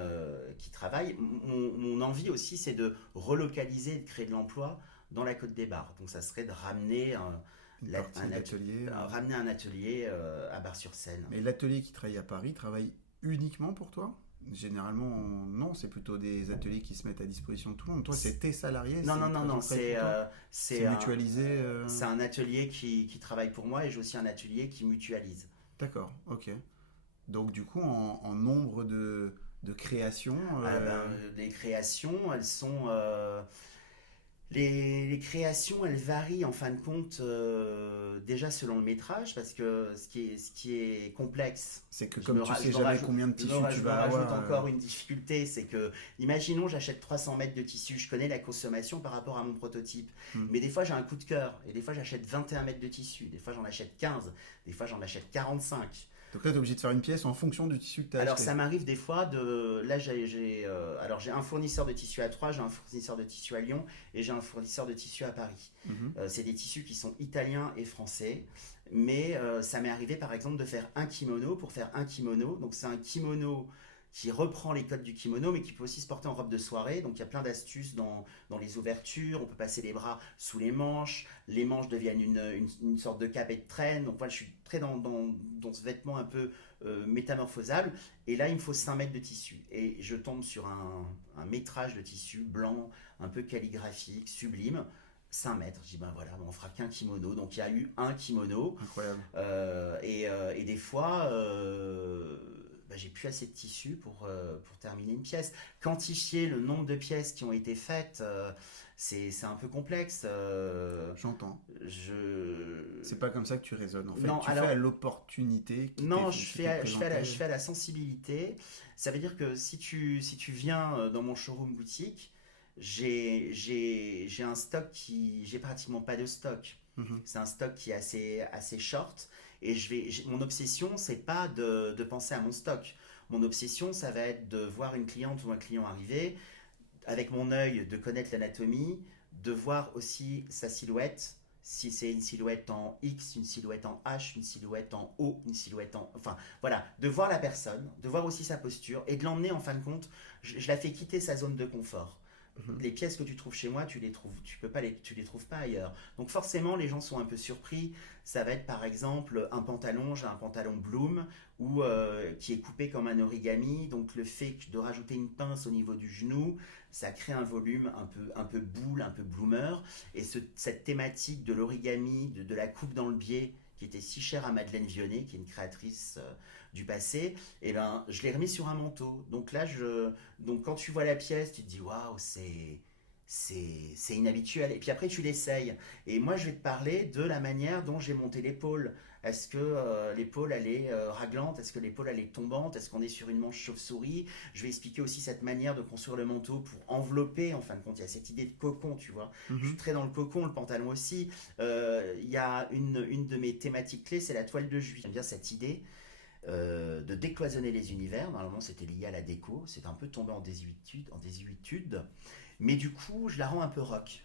qui travaillent. Mon envie aussi, c'est de relocaliser, de créer de l'emploi dans la Côte des Bars. Donc, ça serait de ramener Une partie de l'atelier. ramener un atelier à Bar-sur-Seine. Mais l'atelier qui travaille à Paris travaille uniquement pour toi? Généralement, non, c'est plutôt des ateliers qui se mettent à disposition de tout le monde. Toi, c'est tes salariés? Non, non, non, non, C'est mutualisé. c'est un atelier qui travaille pour moi et j'ai aussi un atelier qui mutualise. D'accord, ok. Donc, du coup, en nombre de créations. Les créations, elles sont. Les créations, elles varient en fin de compte déjà selon le métrage, parce que ce qui est complexe, C'est que comme tu sais jamais combien de tissus tu je me vas rajoute avoir. encore une difficulté, c'est que, imaginons, j'achète 300 mètres de tissu, je connais la consommation par rapport à mon prototype, Hmm. mais des fois j'ai un coup de cœur, et des fois j'achète 21 mètres de tissu, des fois j'en achète 15, des fois j'en achète 45. Donc là, tu es obligé de faire une pièce en fonction du tissu que tu as Alors acheté. ça m'arrive des fois de... Là alors j'ai un fournisseur de tissu à Troyes, j'ai un fournisseur de tissu à Lyon et j'ai un fournisseur de tissu à Paris. Mhm. C'est des tissus qui sont italiens et français. Mais ça m'est arrivé par exemple de faire un kimono pour faire un kimono. Donc c'est un kimono qui reprend les codes du kimono mais qui peut aussi se porter en robe de soirée. Donc il y a plein d'astuces dans les ouvertures. On peut passer les bras sous les manches deviennent une sorte de cape et de traîne. Donc voilà, je suis très dans ce vêtement un peu métamorphosable. Et là il me faut 5 mètres de tissu. Et je tombe sur un métrage de tissu blanc, un peu calligraphique, sublime. 5 mètres, je dis ben voilà, on fera qu'un kimono. Donc il y a eu un kimono. Incroyable. Et des fois, j'ai plus assez de tissu pour terminer une pièce. Quantifier le nombre de pièces qui ont été faites, c'est un peu complexe. J'entends. Je... C'est pas comme ça que tu raisonnes. En fait, Non, tu alors, fais à l'opportunité qui non, qui t'est je présentée. fais à la sensibilité. Ça veut dire que si tu viens dans mon showroom boutique, j'ai un stock j'ai pratiquement pas de stock. Mhm. C'est un stock qui est assez short. Et mon obsession, c'est pas de penser à mon stock. Mon obsession, ça va être de voir une cliente ou un client arriver, avec mon œil, de connaître l'anatomie, de voir aussi sa silhouette. Si c'est une silhouette en X, une silhouette en H, une silhouette en O, une silhouette en... Enfin, voilà, de voir la personne, de voir aussi sa posture et de l'emmener en fin de compte. Je la fais quitter sa zone de confort. Mhm. Les pièces que tu trouves chez moi, tu les trouves pas ailleurs. Donc forcément, les gens sont un peu surpris. Ça va être par exemple un pantalon, j'ai un pantalon Bloom qui est coupé comme un origami. Donc le fait de rajouter une pince au niveau du genou, ça crée un volume un peu boule, un peu bloomer. Et cette thématique de l'origami, de la coupe dans le biais, qui était si chère à Madeleine Vionnet, qui est une créatrice du passé, et ben je l'ai remis sur un manteau. Donc là, donc quand tu vois la pièce, tu te dis waouh, c'est inhabituel. Et puis après, tu l'essayes. Et moi, je vais te parler de la manière dont j'ai monté l'épaule. Est-ce que l'épaule elle est raglante? Est-ce que l'épaule elle est tombante? Est-ce qu'on est sur une manche chauve-souris? Je vais expliquer aussi cette manière de construire le manteau pour envelopper. En fin de compte, il y a cette idée de cocon, tu vois. Je suis Mhm. très dans le cocon, le pantalon aussi. Il y a une de mes thématiques clés, c'est la toile de juillet. J'aime bien cette idée de décloisonner les univers. Normalement, c'était lié à la déco. C'est un peu tombé en désuétude. Mais du coup, je la rends un peu rock.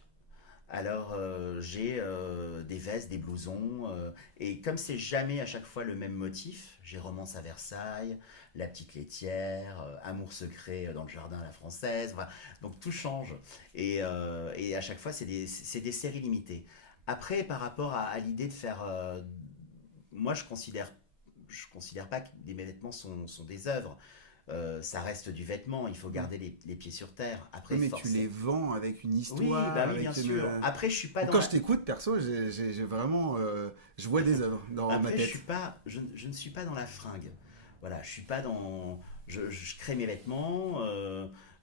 Alors, j'ai des vestes, des blousons. Et comme c'est jamais à chaque fois le même motif, j'ai Romance à Versailles, La petite laitière, Amour secret dans le jardin à la française. Voilà. Donc tout change. Et à chaque fois, c'est des séries limitées. Après, par rapport à l'idée de faire... moi, je considère pas que mes vêtements sont des œuvres. Ça reste du vêtement, il faut Mhm. garder les pieds sur terre. Oui, Après, mais tu les vends avec une oui, histoire, bah oui, bien avec une. sûr. Après, je suis pas dans Quand la... je t'écoute, perso, j'ai vraiment. Je vois des œuvres dans ma Après, tête. je ne suis pas dans la fringue. Voilà, je suis pas dans... Je crée mes vêtements,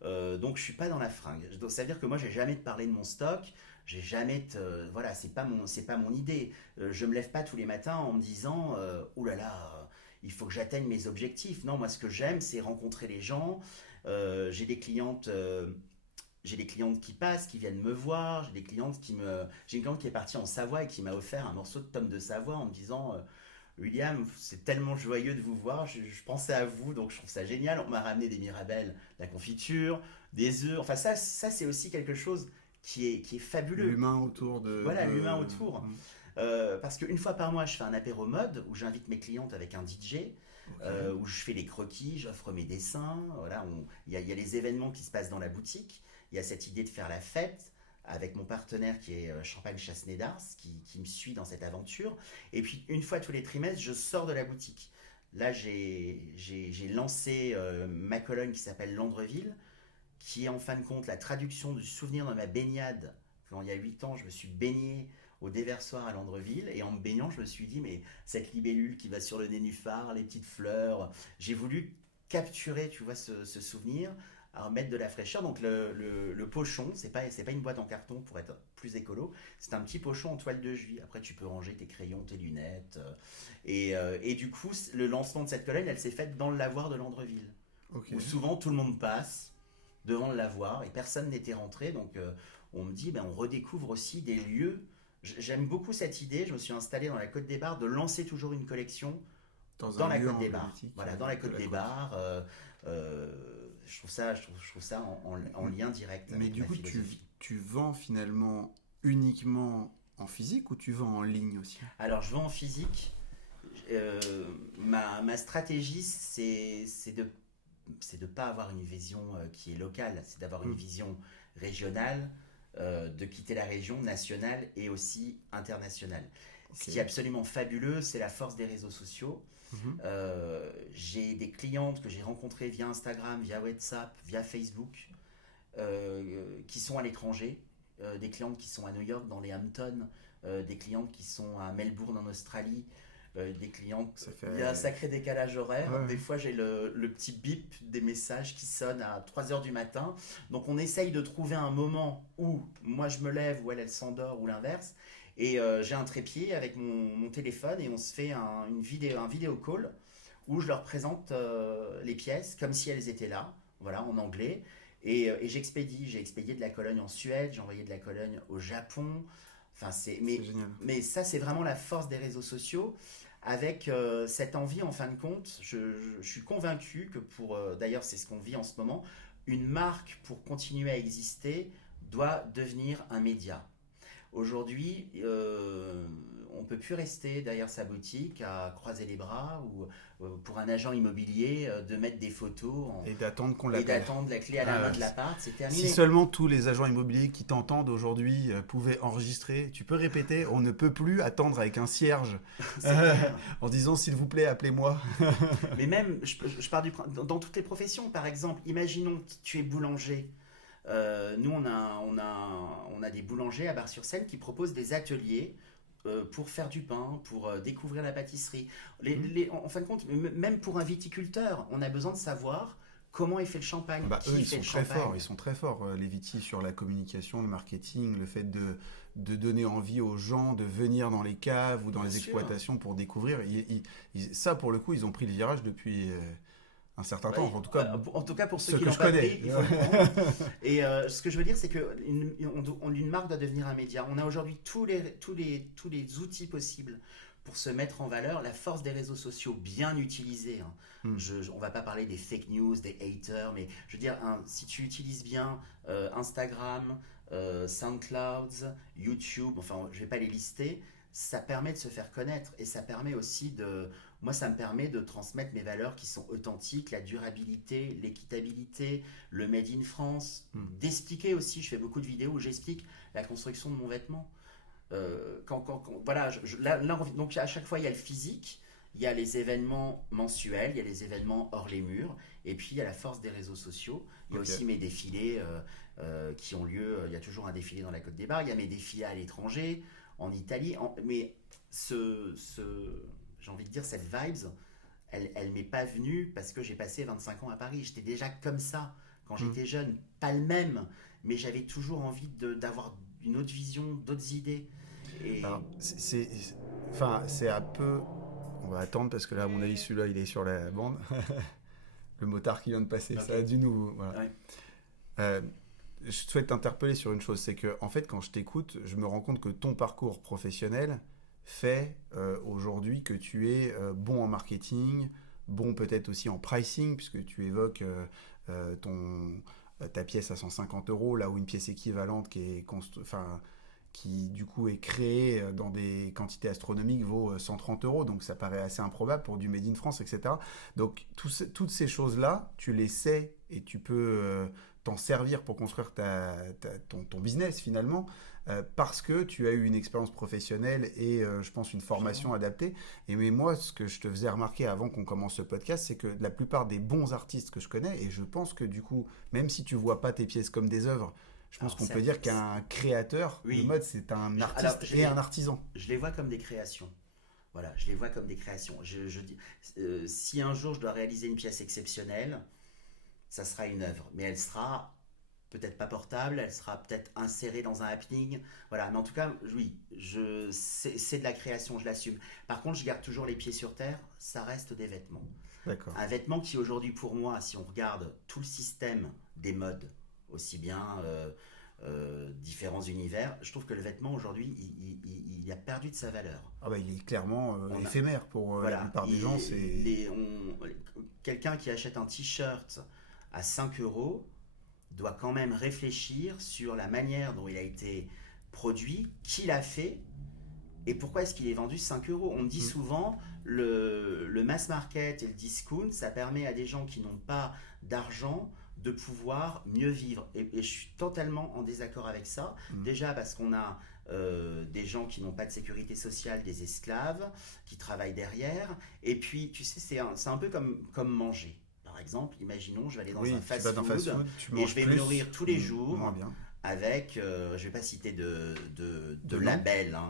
donc je suis pas dans la fringue. Donc, ça veut dire que moi, j'ai jamais te parlé de mon stock. J'ai jamais voilà, c'est pas mon idée. Je me lève pas tous les matins en me disant, ouh là là, il faut que j'atteigne mes objectifs. Non, moi, ce que j'aime, c'est rencontrer les gens. J'ai des clientes. J'ai des clientes qui passent, qui viennent me voir. J'ai une cliente qui est partie en Savoie et qui m'a offert un morceau de tome de Savoie en me disant William, c'est tellement joyeux de vous voir. Je pensais à vous, donc je trouve ça génial. On m'a ramené des mirabelles, de la confiture, des œufs. Enfin, ça c'est aussi quelque chose qui est fabuleux. L'humain autour de... Voilà, l'humain autour. Parce qu'une fois par mois, je fais un apéro mode où j'invite mes clientes avec un DJ, où je fais les croquis, j'offre mes dessins. Voilà, il y a les événements qui se passent dans la boutique. Il y a cette idée de faire la fête avec mon partenaire qui est Champagne Chassenet d'Ars, qui me suit dans cette aventure. Et puis, une fois tous les trimestres, je sors de la boutique. Là, j'ai lancé ma colonne qui s'appelle Landreville, qui est en fin de compte la traduction du souvenir de ma baignade. Quand il y a 8 ans, je me suis baigné au déversoir à Landreville, et en me baignant, je me suis dit, mais cette libellule qui va sur le nénuphar, les petites fleurs, j'ai voulu capturer, tu vois, ce souvenir, à mettre de la fraîcheur. Donc le pochon, c'est pas une boîte en carton pour être plus écolo, c'est un petit pochon en toile de Juif. Après, tu peux ranger tes crayons, tes lunettes. Et du coup, le lancement de cette colonne, elle s'est faite dans le lavoir de Landreville, où souvent tout le monde passe devant le lavoir et personne n'était rentré. Donc on me dit, ben, on redécouvre aussi des lieux. J'aime beaucoup cette idée. Je me suis installé dans la Côte des Bars de lancer toujours une collection dans la Côte des Bars. Voilà, dans la Côte des Bars. Je trouve ça en lien direct avec Mais du ma coup, philosophie. tu vends finalement uniquement en physique ou tu vends en ligne aussi? Alors, je vends en physique. Ma stratégie, c'est de pas avoir une vision qui est locale, c'est d'avoir une vision régionale, de quitter la région nationale et aussi internationale. Ce qui est absolument fabuleux, c'est la force des réseaux sociaux. J'ai des clientes que j'ai rencontrées via Instagram, via WhatsApp, via Facebook, qui sont à l'étranger, des clientes qui sont à New York, dans les Hamptons, des clientes qui sont à Melbourne en Australie, des clientes. Il y a un sacré décalage horaire. Ouais. Des fois, j'ai le petit bip des messages qui sonnent à 3h du matin. Donc, on essaye de trouver un moment où moi je me lève, où elle s'endort, ou l'inverse. Et j'ai un trépied avec mon téléphone et on se fait un vidéo call où je leur présente les pièces comme si elles étaient là, voilà, en anglais. Et j'expédie. J'ai expédié de la Cologne en Suède, j'ai envoyé de la Cologne au Japon. Enfin, c'est génial. Mais ça, c'est vraiment la force des réseaux sociaux. Avec cette envie, en fin de compte, je suis convaincu que d'ailleurs, c'est ce qu'on vit en ce moment, une marque, pour continuer à exister, doit devenir un média. Aujourd'hui, on ne peut plus rester derrière sa boutique à croiser les bras ou pour un agent immobilier de mettre des photos et d'attendre qu'on et l'appelle. d'attendre la clé à la main de l'appart, c'est terminé. Si seulement tous les agents immobiliers qui t'entendent aujourd'hui pouvaient enregistrer, tu peux répéter, on ne peut plus attendre avec un cierge en disant s'il vous plaît appelez-moi. Mais même, je pars dans toutes les professions, par exemple, imaginons que tu es boulanger. Nous, on a des boulangers à Bar-sur-Seine qui proposent des ateliers pour faire du pain, pour découvrir la pâtisserie. En fin de compte, même pour un viticulteur, on a besoin de savoir comment il fait le champagne. Bah, eux, ils sont très champagne. forts. Ils sont très forts, les vitis, sur la communication, le marketing, le fait de donner envie aux gens de venir dans les caves ou dans les exploitations pour découvrir. Ça, pour le coup, ils ont pris le virage depuis un certain temps. En tout cas, pour ceux qui que l'ont je pas connais. pris, il faut le prendre. Et ce que je veux dire, c'est qu'une marque doit devenir un média. On a aujourd'hui tous les outils possibles pour se mettre en valeur. La force des réseaux sociaux bien utilisés. On ne va pas parler des fake news, des haters, mais je veux dire, si tu utilises bien Instagram, SoundCloud, YouTube, enfin, je ne vais pas les lister, ça permet de se faire connaître et ça permet aussi moi, ça me permet de transmettre mes valeurs qui sont authentiques, la durabilité, l'équitabilité, le made in France, d'expliquer aussi, je fais beaucoup de vidéos où j'explique la construction de mon vêtement. Voilà, donc à chaque fois, il y a le physique, il y a les événements mensuels, il y a les événements hors les murs, et puis il y a la force des réseaux sociaux. Il y a aussi mes défilés qui ont lieu, il y a toujours un défilé dans la Côte des Bars, il y a mes défilés à l'étranger, en Italie, mais j'ai envie de dire, cette vibes, elle m'est pas venue parce que j'ai passé 25 ans à Paris. J'étais déjà comme ça quand j'étais jeune. Pas le même, mais j'avais toujours envie d'avoir une autre vision, d'autres idées. Alors, c'est un peu... On va attendre parce que là, à mon avis, celui-là, il est sur la bande. Le motard qui vient de passer, ça a dû nous... Voilà. Ouais. Je souhaite t'interpeller sur une chose, c'est que, en fait, quand je t'écoute, je me rends compte que ton parcours professionnel fait aujourd'hui que tu es bon en marketing, bon peut-être aussi en pricing, puisque tu évoques ta pièce à 150 euros, là où une pièce équivalente qui du coup est créée dans des quantités astronomiques vaut 130 euros, donc ça paraît assez improbable pour du Made in France, etc. Donc toutes ces choses-là, tu les sais et tu peux t'en servir pour construire ton business finalement, parce que tu as eu une expérience professionnelle et je pense une formation adaptée. Et mais moi, ce que je te faisais remarquer avant qu'on commence ce podcast, c'est que la plupart des bons artistes que je connais, et je pense que du coup, même si tu vois pas tes pièces comme des œuvres, je pense qu'on peut dire qu'un créateur de Oui. mode, c'est un Alors, artiste et un artisan. je les vois comme des créations. Voilà, je les vois comme des créations. Je dis, si un jour je dois réaliser une pièce exceptionnelle, ça sera une œuvre, mais elle sera peut-être pas portable, elle sera peut-être insérée dans un happening. Voilà, mais en tout cas, oui, c'est de la création, je l'assume. Par contre, je garde toujours les pieds sur terre, ça reste des vêtements. D'accord. Un vêtement qui aujourd'hui pour moi, si on regarde tout le système des modes, aussi bien différents univers, je trouve que le vêtement aujourd'hui, il a perdu de sa valeur. Ah bah, il est clairement On a- éphémère pour la Voilà, plupart des gens. quelqu'un qui achète un t-shirt à 5 euros doit quand même réfléchir sur la manière dont il a été produit, qui l'a fait et pourquoi est-ce qu'il est vendu 5 euros. On me dit souvent, le mass market et le discount, ça permet à des gens qui n'ont pas d'argent de pouvoir mieux vivre. Et je suis totalement en désaccord avec ça. Déjà parce qu'on a des gens qui n'ont pas de sécurité sociale, des esclaves, qui travaillent derrière. Et puis, tu sais, c'est un peu comme manger. Par exemple, imaginons, je vais aller dans un tu vas dans fast-food tu et manges je vais plus, me nourrir tous les jours moins bien. avec, je vais pas citer de nom. label, hein,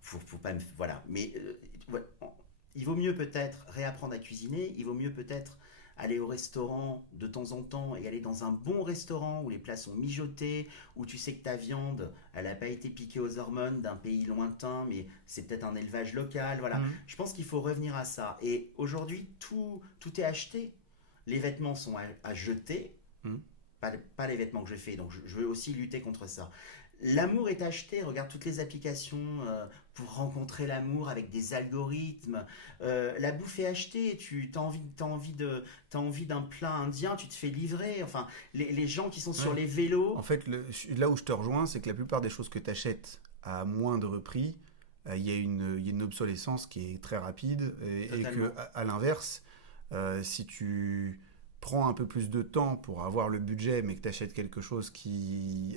pour pas me, voilà. Mais ouais, il vaut mieux peut-être réapprendre à cuisiner, il vaut mieux peut-être aller au restaurant de temps en temps et aller dans un bon restaurant où les plats sont mijotés, où tu sais que ta viande, elle n'a pas été piquée aux hormones d'un pays lointain, mais c'est peut-être un élevage local, voilà. Je pense qu'il faut revenir à ça. Et aujourd'hui, tout est acheté. Les vêtements sont à jeter, pas les vêtements que je fais, donc je veux aussi lutter contre ça. L'amour est acheté, regarde toutes les applications pour rencontrer l'amour avec des algorithmes. La bouffe est achetée, t'as envie d'un plat indien, tu te fais livrer. Enfin, les gens qui sont sur les vélos. En fait, là où je te rejoins, c'est que la plupart des choses que tu achètes à moindre prix, il y a une obsolescence qui est très rapide. Et que, à l'inverse, si tu prends un peu plus de temps pour avoir le budget, mais que tu achètes quelque chose qui,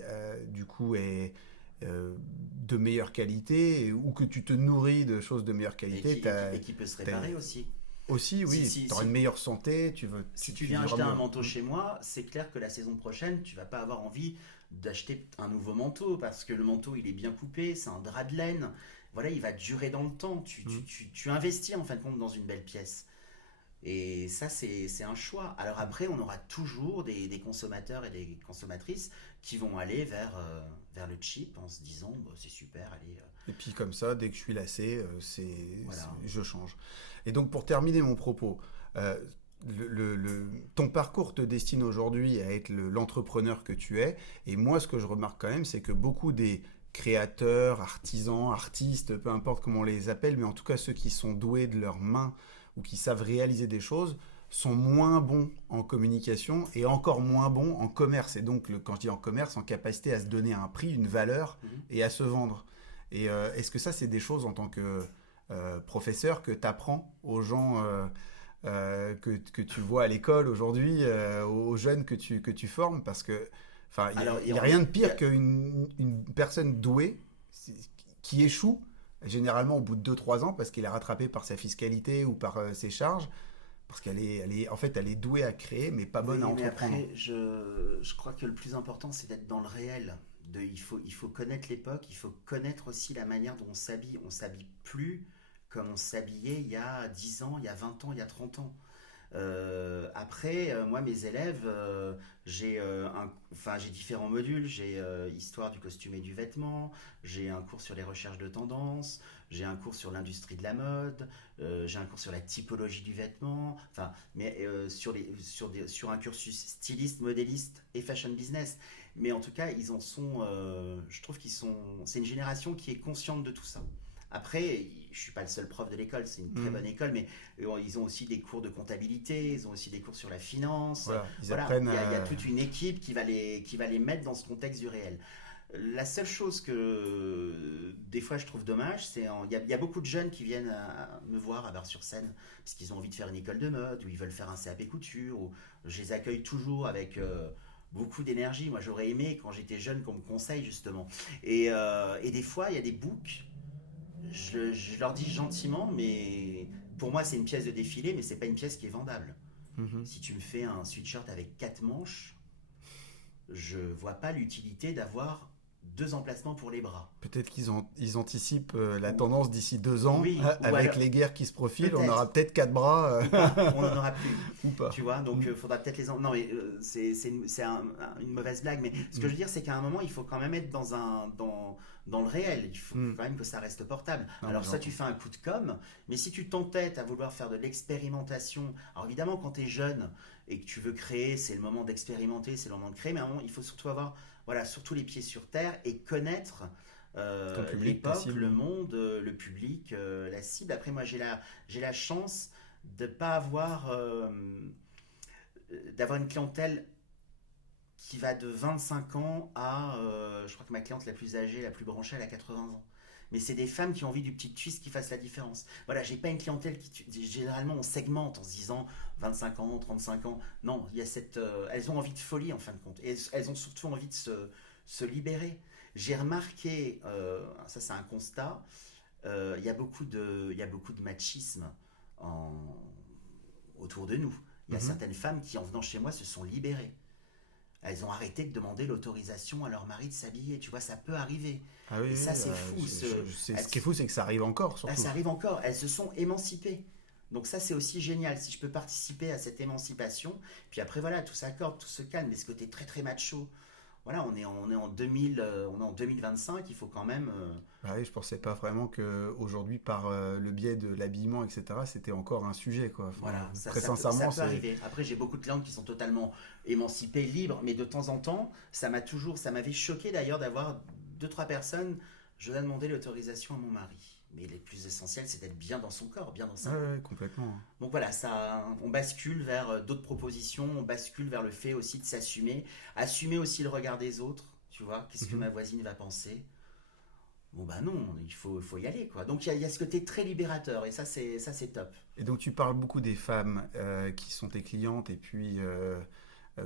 du coup, est de meilleure qualité, ou que tu te nourris de choses de meilleure qualité, Et qui peut se réparer aussi. Aussi, oui, tu auras une meilleure santé. Si tu viens acheter un manteau chez moi, c'est clair que la saison prochaine, tu vas pas avoir envie d'acheter un nouveau manteau parce que le manteau, il est bien coupé, c'est un drap de laine. Voilà, il va durer dans le temps. Tu investis en fin de compte dans une belle pièce. Et ça, c'est un choix. Alors après, on aura toujours des consommateurs et des consommatrices qui vont aller vers le cheap en se disant bah, c'est super, allez. Et puis comme ça, dès que je suis lassé, Voilà. je change. Et donc pour terminer mon propos, ton parcours te destine aujourd'hui à être l'entrepreneur que tu es. Et moi, ce que je remarque quand même, c'est que beaucoup des créateurs, artisans, artistes, peu importe comment on les appelle, mais en tout cas ceux qui sont doués de leurs mains ou qui savent réaliser des choses, sont moins bons en communication et encore moins bons en commerce. Et donc, quand je dis en commerce, en capacité à se donner un prix, une valeur et à se vendre. Et est-ce que ça, c'est des choses en tant que professeur que tu apprends aux gens que tu vois à l'école aujourd'hui, aux jeunes que tu formes? Parce que il n'y a rien de pire qu'une personne douée qui échoue généralement au bout de 2-3 ans parce qu'il est rattrapé par sa fiscalité ou par ses charges, parce qu'elle est, en fait, elle est douée à créer mais pas bonne à entreprendre. Mais après, je crois que le plus important, c'est d'être dans le réel. Il faut connaître l'époque, il faut connaître aussi la manière dont on s'habille. On s'habille plus comme on s'habillait il y a 10 ans, il y a 20 ans, il y a 30 ans. Après, moi, mes élèves, j'ai différents modules. J'ai histoire du costume et du vêtement. J'ai un cours sur les recherches de tendances. J'ai un cours sur l'industrie de la mode. J'ai un cours sur la typologie du vêtement. Enfin, mais sur un cursus styliste, modéliste et fashion business. Mais en tout cas, ils en sont. Je trouve qu'ils sont. C'est une génération qui est consciente de tout ça. Après, je suis pas le seul prof de l'école, c'est une très bonne école, mais ils ont aussi des cours de comptabilité, ils ont aussi des cours sur la finance. Voilà, ils Voilà, apprennent il y a toute une équipe qui va les mettre dans ce contexte du réel. La seule chose que des fois je trouve dommage, il y a beaucoup de jeunes qui viennent me voir à Bar-sur-Seine parce qu'ils ont envie de faire une école de mode ou ils veulent faire un CAP couture. Ou je les accueille toujours avec beaucoup d'énergie. Moi, j'aurais aimé quand j'étais jeune qu'on me conseille justement. Et des fois, il y a des books. Je leur dis gentiment, mais pour moi, c'est une pièce de défilé, mais c'est pas une pièce qui est vendable. Mhm. Si tu me fais un sweatshirt avec 4 manches, je vois pas l'utilité d'avoir 2 emplacements pour les bras. Peut-être ils anticipent la Ou- tendance d'ici 2 ans, oui, ou avec alors, les guerres qui se profilent, on peut-être, aura peut-être 4 bras ou pas, on n'en aura plus. ou pas. Tu vois, donc faudra peut-être les. Non, mais une mauvaise blague, mais ce que je veux dire, c'est qu'à un moment, il faut quand même être dans le réel. Il faut quand même que ça reste portable. Non, Alors, mais ça, tu fais un coup de com', mais si tu t'entêtes à vouloir faire de l'expérimentation, alors évidemment, quand tu es jeune et que tu veux créer, c'est le moment d'expérimenter, c'est le moment de créer, mais à un moment, il faut surtout avoir, voilà, surtout les pieds sur terre et connaître. Ton public, ta L'époque, cible. le monde, le public, la cible. Après, moi, j'ai la chance de pas avoir d'avoir une clientèle qui va de 25 ans à je crois que ma cliente la plus âgée, la plus branchée, elle a 80 ans. Mais c'est des femmes qui ont envie du petit twist qui fasse la différence. Voilà, j'ai pas une clientèle généralement on segmente en se disant 25 ans, 35 ans. Non, il y a elles ont envie de folie en fin de compte. Et elles ont surtout envie de se libérer. J'ai remarqué, ça c'est un constat, il y a beaucoup de machisme en, autour de nous. Il y a Mhm. certaines femmes qui, en venant chez moi, se sont libérées. Elles ont arrêté de demander l'autorisation à leur mari de s'habiller. Tu vois, ça peut arriver. Ah oui, Et ça, oui, c'est fou. ce qui est fou, c'est que ça arrive encore, surtout. Ça arrive encore. Elles se sont émancipées. Donc ça, c'est aussi génial. Si je peux participer à cette émancipation, puis après, voilà, tout s'accorde, tout se calme. Mais ce côté très, très macho, voilà, on est en 2000, on est en 2025, il faut quand même... Ah oui, je pensais pas vraiment que aujourd'hui, par le biais de l'habillement, etc., c'était encore un sujet, quoi. Enfin, Voilà, très ça sincèrement, peut arriver. Après, j'ai beaucoup de clientes qui sont totalement émancipées, libres, mais de temps en temps, ça m'avait choqué d'ailleurs d'avoir 2, 3 personnes. Je dois demander l'autorisation à mon mari. Mais le plus essentiel, c'est d'être bien dans son corps, bien dans sa Ouais, peau. ouais, complètement. Donc voilà, on bascule vers d'autres propositions, on bascule vers le fait aussi de s'assumer, assumer aussi le regard des autres, tu vois, qu'est-ce que Mhm. ma voisine va penser. Bon bah non, il faut y aller quoi. Donc il y a ce côté très libérateur et ça c'est top. Et donc, tu parles beaucoup des femmes qui sont tes clientes et puis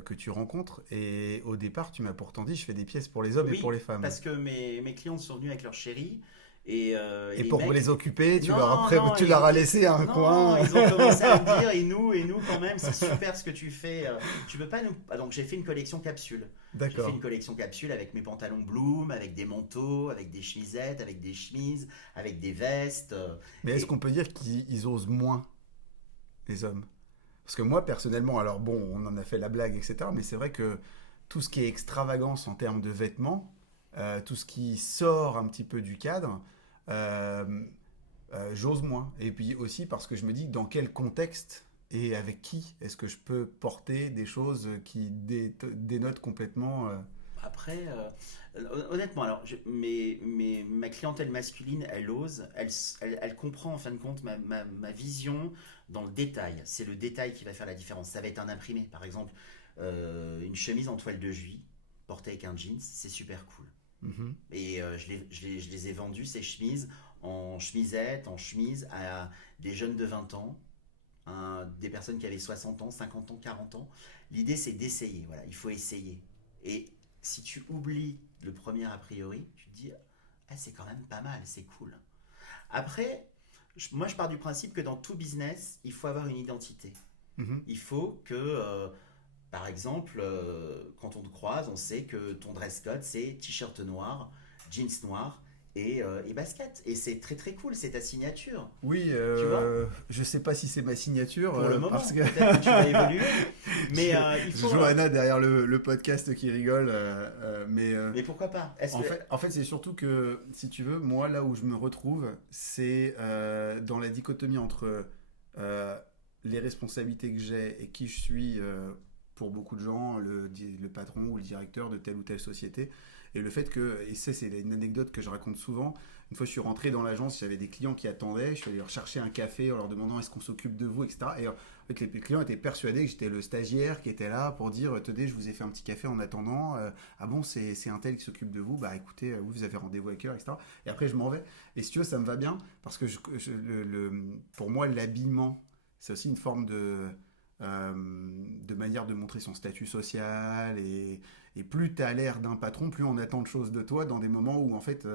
que tu rencontres. Et au départ, tu m'as pourtant dit, je fais des pièces pour les hommes et pour Oui, les femmes. parce que mes clientes sont venues avec leur chérie et Et les pour mecs. les occuper, Non, non, tu leur as laissé un non, coin. ils ont commencé à me dire, et nous quand même, c'est super ce que tu fais. Tu peux pas nous. Ah, donc j'ai fait une collection capsule. J'ai fait D'accord. une collection capsule avec mes pantalons Bloom, avec des manteaux, avec des chemisettes, avec des chemises, avec des vestes. Mais est-ce Et qu'on peut dire qu'ils osent moins, les hommes? Parce que moi, personnellement, alors bon, on en a fait la blague, etc. Mais c'est vrai que tout ce qui est extravagance en termes de vêtements, tout ce qui sort un petit peu du cadre, euh, j'ose moins. Et puis aussi parce que je me dis dans quel contexte et avec qui est-ce que je peux porter des choses qui dénotent complètement. après, honnêtement, alors, ma clientèle masculine, elle ose, elle comprend en fin de compte ma vision dans le détail. C'est le détail qui va faire la différence. Ça va être un imprimé, par exemple, une chemise en toile de Juif, portée avec un jeans, c'est super cool. Mhm. Et je les ai vendues, ces chemises, en chemisette, en chemise, à des jeunes de 20 ans, des personnes qui avaient 60 ans, 50 ans, 40 ans. L'idée, c'est d'essayer. Voilà, il faut essayer. Et si tu oublies le premier a priori, tu te dis, ah, c'est quand même pas mal, c'est cool. Après, moi, je pars du principe que dans tout business, il faut avoir une identité. Mhm. Il faut que, par exemple, quand on te croise, on sait que ton dress code, c'est t-shirt noir, jeans noir et basket. Et c'est très très cool, c'est ta signature. Oui, Tu vois. je sais pas si c'est ma signature Pour le moment, parce que peut-être que tu vas évoluer. Mais il je faut. Johanna derrière le podcast qui rigole, Mais pourquoi pas. en fait, c'est surtout que, si tu veux, moi, là où je me retrouve, c'est dans la dichotomie entre euh, les responsabilités que j'ai et qui je suis pour beaucoup de gens, le patron ou le directeur de telle ou telle société, Et le fait que, et ça c'est une anecdote que je raconte souvent, une fois je suis rentré dans l'agence, j'avais des clients qui attendaient, je suis allé leur chercher un café en leur demandant est-ce qu'on s'occupe de vous, etc. Et en fait, les clients étaient persuadés que j'étais le stagiaire qui était là pour dire tenez, je vous ai fait un petit café en attendant, ah bon, c'est un tel qui s'occupe de vous, bah écoutez, vous avez rendez-vous avec eux, etc. Et après je m'en vais. Et si tu veux, ça me va bien, parce que pour moi, l'habillement, c'est aussi une forme de manière de montrer son statut social et plus tu as l'air d'un patron, plus on attend de choses de toi dans des moments où en fait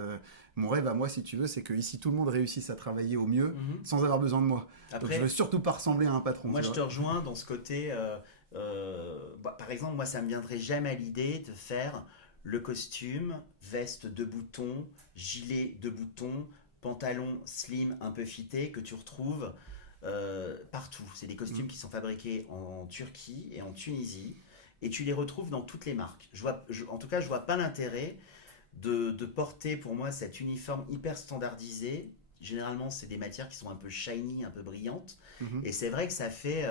mon rêve à moi si tu veux c'est que ici tout le monde réussisse à travailler au mieux sans avoir besoin de moi. Après, donc je veux surtout pas ressembler à un patron. moi je te rejoins dans ce côté par exemple moi ça me viendrait jamais à l'idée de faire le costume, veste de boutons, gilet de boutons, pantalon slim un peu fité que tu retrouves partout. C'est des costumes qui sont fabriqués en Turquie et en Tunisie et tu les retrouves dans toutes les marques. En tout cas, je vois pas l'intérêt de porter pour moi cet uniforme hyper standardisé. Généralement, c'est des matières qui sont un peu shiny, un peu brillantes. Mhm. Et c'est vrai que ça fait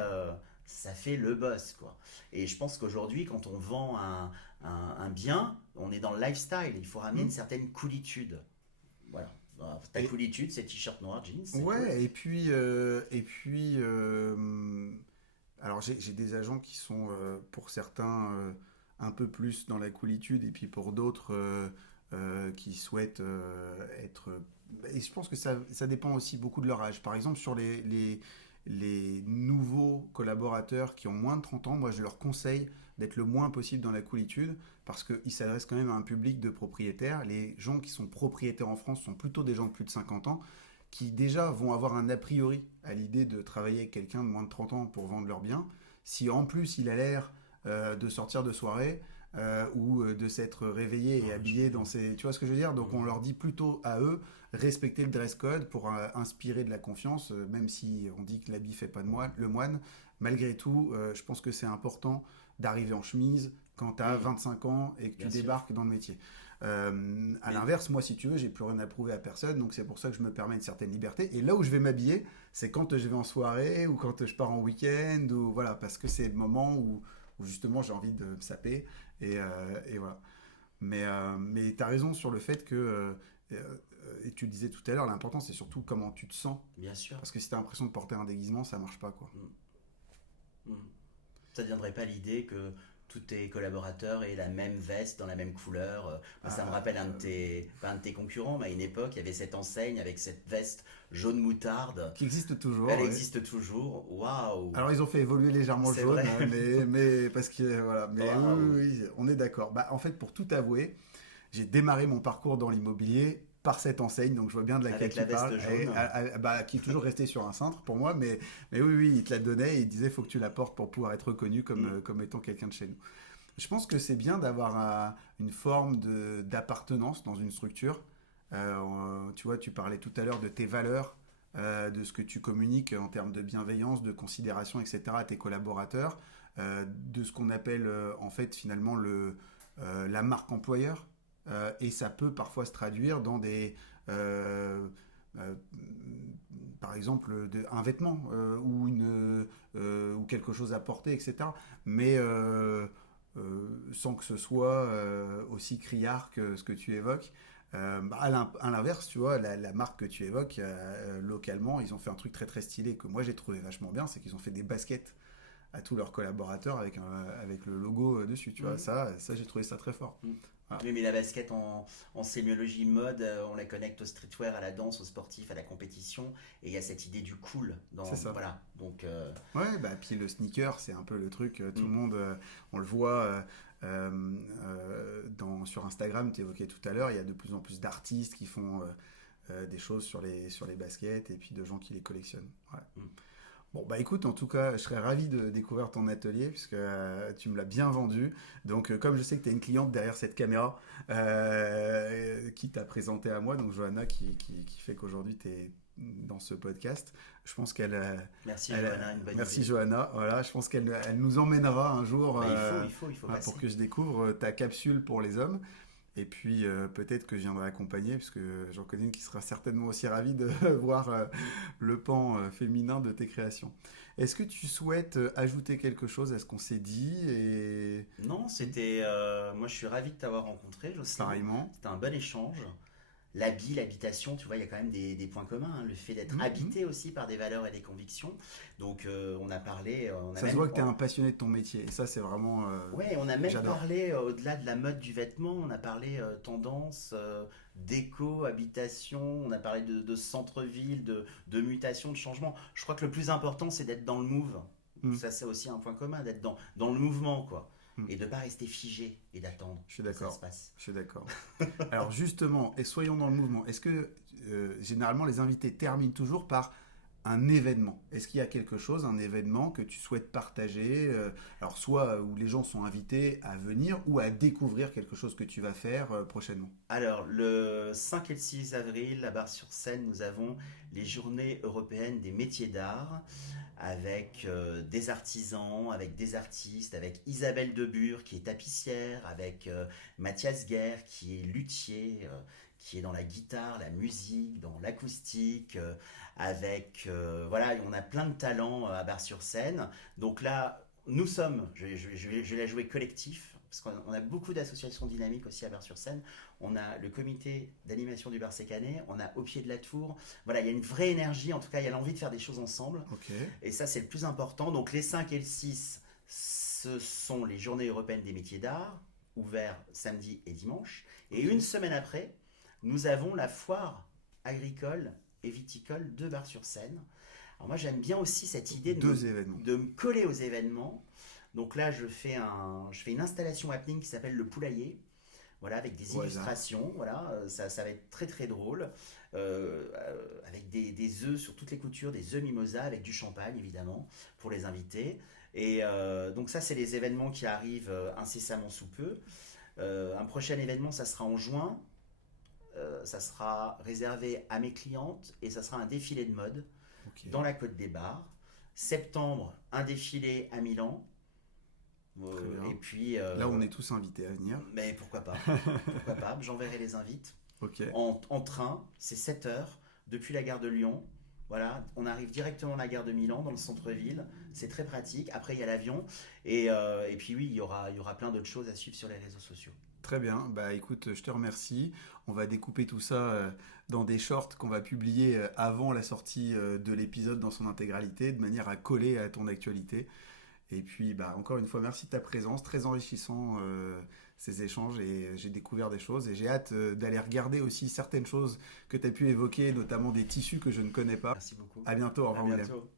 le boss, quoi. Et je pense qu'aujourd'hui, quand on vend un bien, on est dans le lifestyle. Il faut ramener une certaine coolitude. Voilà. Ta coolitude, c'est t-shirt noir, jeans. Ouais, cool. Alors j'ai des agents qui sont pour certains un peu plus dans la coolitude et puis pour d'autres qui souhaitent être... Et je pense que ça dépend aussi beaucoup de leur âge. Par exemple, sur les nouveaux collaborateurs qui ont moins de 30 ans, moi je leur conseille d'être le moins possible dans la coolitude parce qu'ils s'adressent quand même à un public de propriétaires. Les gens qui sont propriétaires en France sont plutôt des gens de plus de 50 ans qui déjà vont avoir un a priori à l'idée de travailler avec quelqu'un de moins de 30 ans pour vendre leurs biens. Si en plus il a l'air de sortir de soirée ou de s'être réveillé et habillé dans ses... Tu vois ce que je veux dire? Donc on leur dit plutôt à eux, respecter le dress code pour inspirer de la confiance, même si on dit que l'habit fait pas de le moine. Malgré tout, je pense que c'est important d'arriver en chemise quand tu as 25 ans et que tu débarques dans le métier. À l'inverse, moi, si tu veux, j'ai plus rien à prouver à personne, donc c'est pour ça que je me permets une certaine liberté. Et là où je vais m'habiller, c'est quand je vais en soirée ou quand je pars en week-end, ou voilà, parce que c'est le moment où justement j'ai envie de me saper. Et voilà. Mais tu as raison sur le fait que, et tu le disais tout à l'heure, l'important c'est surtout comment tu te sens. Bien sûr. Parce que si tu as l'impression de porter un déguisement, ça marche pas, quoi. Ça ne viendrait pas l'idée que tous tes collaborateurs aient la même veste dans la même couleur. Moi, ça me rappelle pas un de tes concurrents, mais à une époque, il y avait cette enseigne avec cette veste jaune moutarde. Qui existe toujours. Elle existe toujours. Waouh! Alors, ils ont fait évoluer légèrement le C'est jaune, vrai. hein, mais parce que, voilà. Mais Waouh. oui, on est d'accord. Bah, en fait, pour tout avouer, j'ai démarré mon parcours dans l'immobilier par cette enseigne, donc je vois bien de laquelle Avec tu la veste parles, jaune. qui est toujours restée sur un cintre pour moi, mais oui, il te la donnait et il disait faut que tu la portes pour pouvoir être reconnu comme étant quelqu'un de chez nous. Je pense que c'est bien d'avoir une forme d'appartenance dans une structure. Tu vois, tu parlais tout à l'heure de tes valeurs, de ce que tu communiques en termes de bienveillance, de considération, etc. à tes collaborateurs, de ce qu'on appelle en fait finalement la marque employeur. Et ça peut parfois se traduire dans par exemple, un vêtement ou quelque chose à porter, etc. Mais sans que ce soit aussi criard que ce que tu évoques. À l'inverse, tu vois, la marque que tu évoques, localement, ils ont fait un truc très très stylé que moi j'ai trouvé vachement bien, c'est qu'ils ont fait des baskets à tous leurs collaborateurs avec le logo dessus, tu vois. Ça j'ai trouvé ça très fort. Voilà. Oui, mais la basket en sémiologie mode, on la connecte au streetwear, à la danse, au sportif, à la compétition, et il y a cette idée du cool. C'est ça. Voilà. Donc, ouais, puis le sneaker, c'est un peu le truc, tout le monde, on le voit sur Instagram, tu évoquais tout à l'heure, il y a de plus en plus d'artistes qui font des choses sur les baskets et puis de gens qui les collectionnent. Ouais. Bon, bah écoute, en tout cas, je serais ravi de découvrir ton atelier puisque tu me l'as bien vendu. Donc, comme je sais que tu es une cliente derrière cette caméra qui t'a présenté à moi, donc Johanna qui fait qu'aujourd'hui tu es dans ce podcast, je pense qu'elle... Merci Johanna, une bonne Merci idée. Johanna, voilà, je pense qu'elle nous emmènera un jour Il faut pour que je découvre ta capsule pour les hommes. Et puis peut-être que je viendrai accompagner, parce que j'en connais une qui sera certainement aussi ravie de voir le pan féminin de tes créations. Est-ce que tu souhaites ajouter quelque chose à ce qu'on s'est dit et Non, moi, je suis ravi de t'avoir rencontré, Jocelyn. pareillement? C'était un bon échange. L'habitation, tu vois, il y a quand même des points communs, hein. Le fait d'être Mhm. habité aussi par des valeurs et des convictions. Donc, on a parlé, on a Ça se même, voit que tu es un passionné de ton métier, et ça c'est vraiment... ouais, on a même j'adore. parlé, au-delà de la mode du vêtement, on a parlé tendance, déco, habitation, on a parlé de centre-ville, de mutation, de changement. Je crois que le plus important, c'est d'être dans le move. Mm, Ça, c'est aussi un point commun, d'être dans le mouvement, quoi. mm. Et de pas rester figé et d'attendre Je suis que ça se d'accord. passe. Je suis d'accord. Alors justement, et soyons dans le mouvement, est-ce que généralement les invités terminent toujours par un événement? Est-ce qu'il y a quelque chose, un événement que tu souhaites partager alors soit où les gens sont invités à venir ou à découvrir quelque chose que tu vas faire prochainement? Alors, le 5 et le 6 avril, à Bar-sur-Seine, nous avons les Journées européennes des métiers d'art avec des artisans, avec des artistes, avec Isabelle Debure qui est tapissière, avec Mathias Guerre qui est luthier, qui est dans la guitare, la musique, dans l'acoustique, voilà, on a plein de talents à Bar-sur-Seine. Donc là, nous sommes, je vais la jouer collectif, parce qu'on a beaucoup d'associations dynamiques aussi à Bar-sur-Seine. On a le comité d'animation du Bar Sécané, on a Au Pied de la Tour. Voilà, il y a une vraie énergie, en tout cas, il y a l'envie de faire des choses ensemble. Ok, Et ça, c'est le plus important. Donc les 5 et le 6, ce sont les Journées européennes des métiers d'art, ouverts samedi et dimanche. Et ok. une semaine après, nous avons la foire agricole et viticole de Bar-sur-Seine. Alors moi, j'aime bien aussi cette idée Deux événements. de me coller aux événements. Donc là, je fais une installation happening qui s'appelle le poulailler. Voilà, avec des Au hasard. illustrations, voilà, ça va être très très drôle, avec des œufs sur toutes les coutures, des œufs mimosa, avec du champagne évidemment, pour les invités. Et donc ça, c'est les événements qui arrivent incessamment sous peu. Un prochain événement, ça sera en juin, ça sera réservé à mes clientes, et ça sera un défilé de mode Ok, dans la Côte des Bars. Septembre, un défilé à Milan. très Et bien. puis, Là, on est tous invités à venir. mais pourquoi pas? Pourquoi pas? J'enverrai les invites. Ok, En train, c'est 7 heures depuis la gare de Lyon. Voilà, on arrive directement à la gare de Milan, dans le centre-ville. C'est très pratique. Après, il y a l'avion. Et puis, oui, il y aura plein d'autres choses à suivre sur les réseaux sociaux. très bien. Bah écoute, je te remercie. On va découper tout ça dans des shorts qu'on va publier avant la sortie de l'épisode dans son intégralité, de manière à coller à ton actualité. Et puis, bah, encore une fois, merci de ta présence, très enrichissant ces échanges et j'ai découvert des choses et j'ai hâte d'aller regarder aussi certaines choses que tu as pu évoquer, notamment des tissus que je ne connais pas. Merci beaucoup. À bientôt, au À revoir William. bientôt.